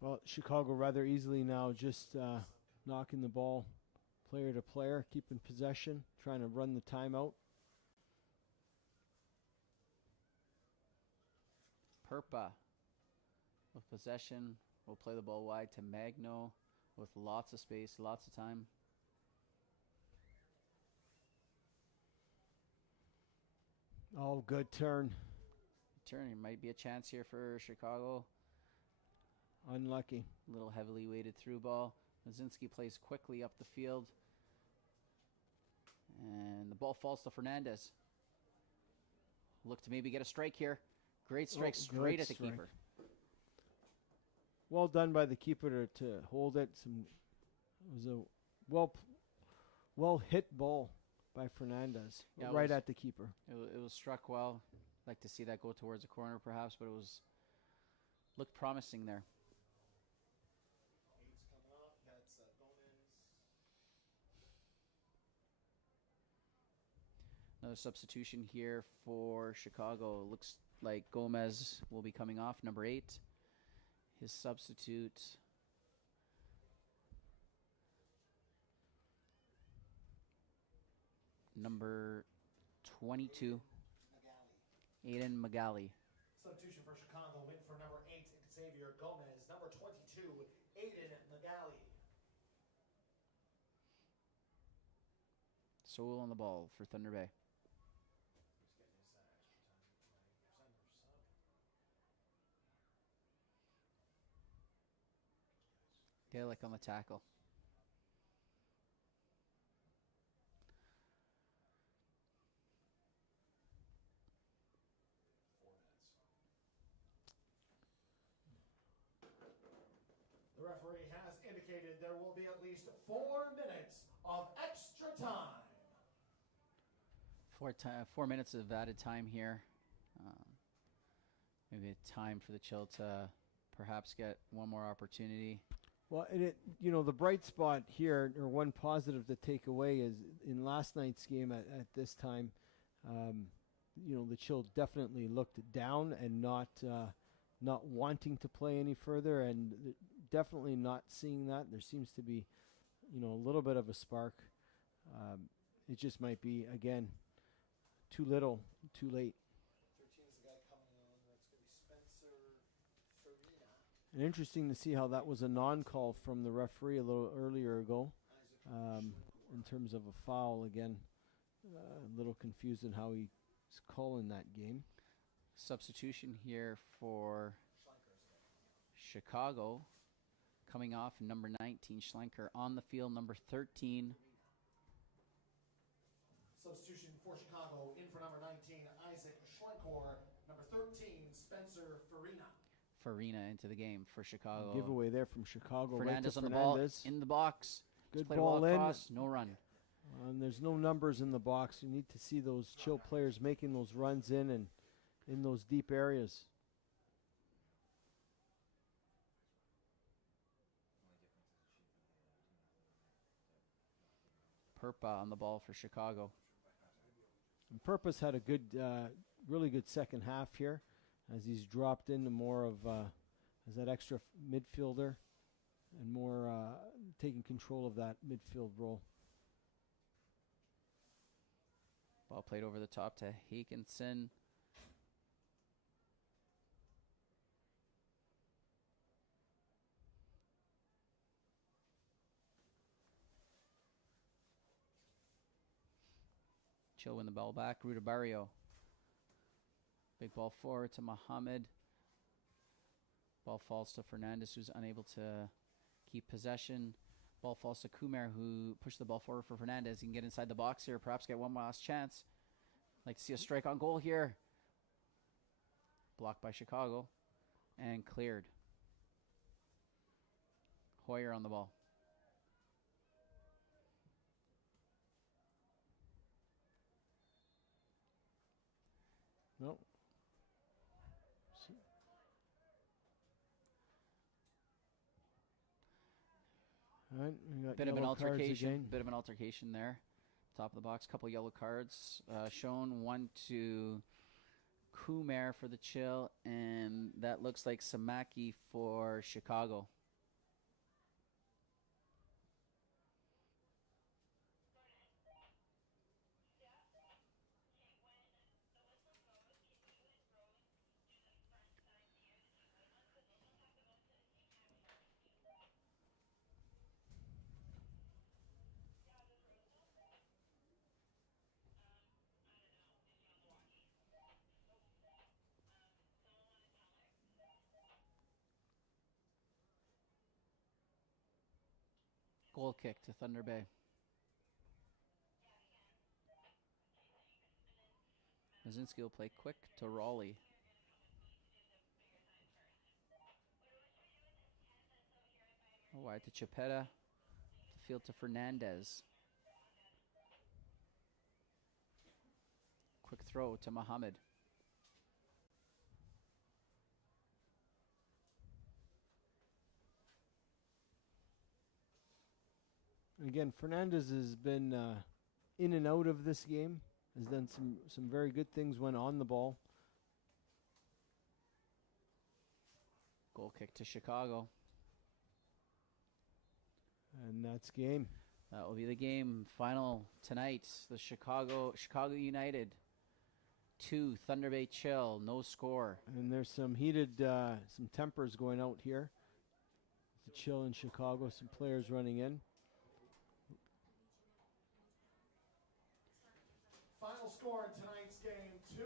Well, Chicago rather easily now just knocking the ball player to player, keeping possession, trying to run the timeout. Perpa with possession will play the ball wide to Magno with lots of space, lots of time. Oh, good turn. Turning might be a chance here for Chicago. Unlucky. A little heavily weighted through ball. Mazinski plays quickly up the field. And the ball falls to Fernandez. Look to maybe get a strike here. Great strike straight at the keeper. Well done by the keeper to hold it. It was a well hit ball by Fernandez, Yeah, right at the keeper. It was struck well. Like to see that go towards a corner perhaps, but looked promising there. Eight's coming off. That's Gomez. Another substitution here for Chicago. Looks like Gomez will be coming off, number 8. His substitute, number 22, Aiden Magali. Substitution for Chicago, in for number 8, Xavier Gomez. Number 22, Aiden Magali. Sewell on the ball for Thunder Bay. He's getting his Kalick on the tackle. The referee has indicated there will be at least 4 minutes of extra time. 4 minutes of added time here. Maybe a time for the Chill to perhaps get one more opportunity. Well, and the bright spot here, or one positive to take away, is in last night's game at this time, the Chill definitely looked down and not wanting to play any further, and definitely not seeing that. There seems to be, a little bit of a spark. It just might be, again, too little, too late. 13 is the guy coming on. That's going to be Spencer Farina. And interesting to see how that was a non-call from the referee a little earlier ago, in terms of a foul. Again, a little confused in how he's calling that game. Substitution here for Chicago. Coming off number 19, Schlenker. On the field, number 13. Substitution for Chicago, in for number 19, Isaac Schlenkor. Number 13, Spencer Farina. Farina into the game for Chicago. Giveaway there from Chicago. Fernandez right to on the ball, Fernandez. in the box. Good Played ball in. across, no run. And there's no numbers in the box. You need to see those Chill players making those runs in and in those deep areas. Perpa on the ball for Chicago. And Purpose had a good, really good second half here, as he's dropped into more of as that extra midfielder and more taking control of that midfield role. Ball played over the top to Hakinson. Chill win the ball back. Ruta Barrio. Big ball forward to Mohammed. Ball falls to Fernandez, who's unable to keep possession. Ball falls to Kumer, who pushed the ball forward for Fernandez. He can get inside the box here, perhaps get one last chance. Like to see a strike on goal here. Blocked by Chicago and cleared. Hoyer on the ball. No. All right, we got Bit of an yellow cards altercation. again. Bit of an altercation there. Top of the box. Couple yellow cards shown. One to Kumer for the Chill, and that looks like Samaki for Chicago. Goal kick to Thunder Bay. Mazinski will play quick to Raleigh. Wide to Chapetta. Field to Fernandez. Quick throw to Mohammed. Again, Fernandez has been in and out of this game. Has done some very good things when on the ball. Goal kick to Chicago. And that's game. That will be the game final tonight. The Chicago United 2, Thunder Bay Chill, no score. And there's some heated, some tempers going out here. The Chill in Chicago, some players running in. Final score in tonight's game, 2-0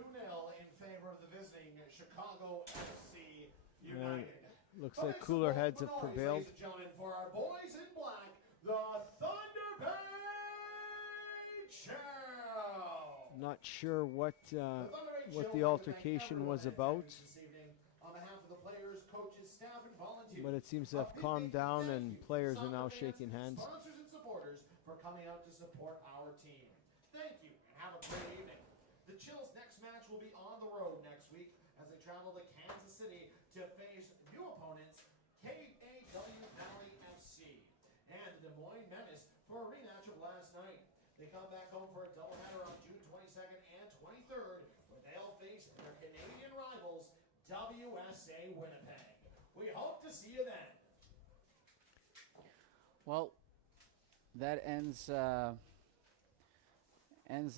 in favor of the visiting Chicago FC United. Looks But like make cooler some heads noise, have prevailed. Ladies and gentlemen, for our boys in black, the Thunder Bay Chill. Not sure what The Thunder Bay Chill the would like to thank altercation everyone was in about, attendance this evening on behalf of the players, coaches, staff, and volunteers. but it seems to A have big calmed thank down you and to players are soccer now fans, shaking hands. sponsors and supporters for coming out to support our team. Thank you and have a great evening. The Chills' next match will be on the road next week as they travel to Kansas City to face new opponents, KAW Valley FC, and the Des Moines Menace for a rematch of last night. They come back home for a doubleheader on June 22nd and 23rd, where they'll face their Canadian rivals, WSA Winnipeg. We hope to see you then. Well, that ends the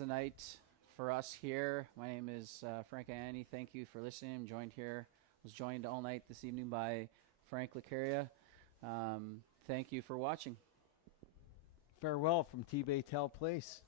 night for us here. My name is Frank Ianni. Thank you for listening. I'm was joined all night this evening by Frank Licaria. Thank you for watching. Farewell from T-Bay Tell Place.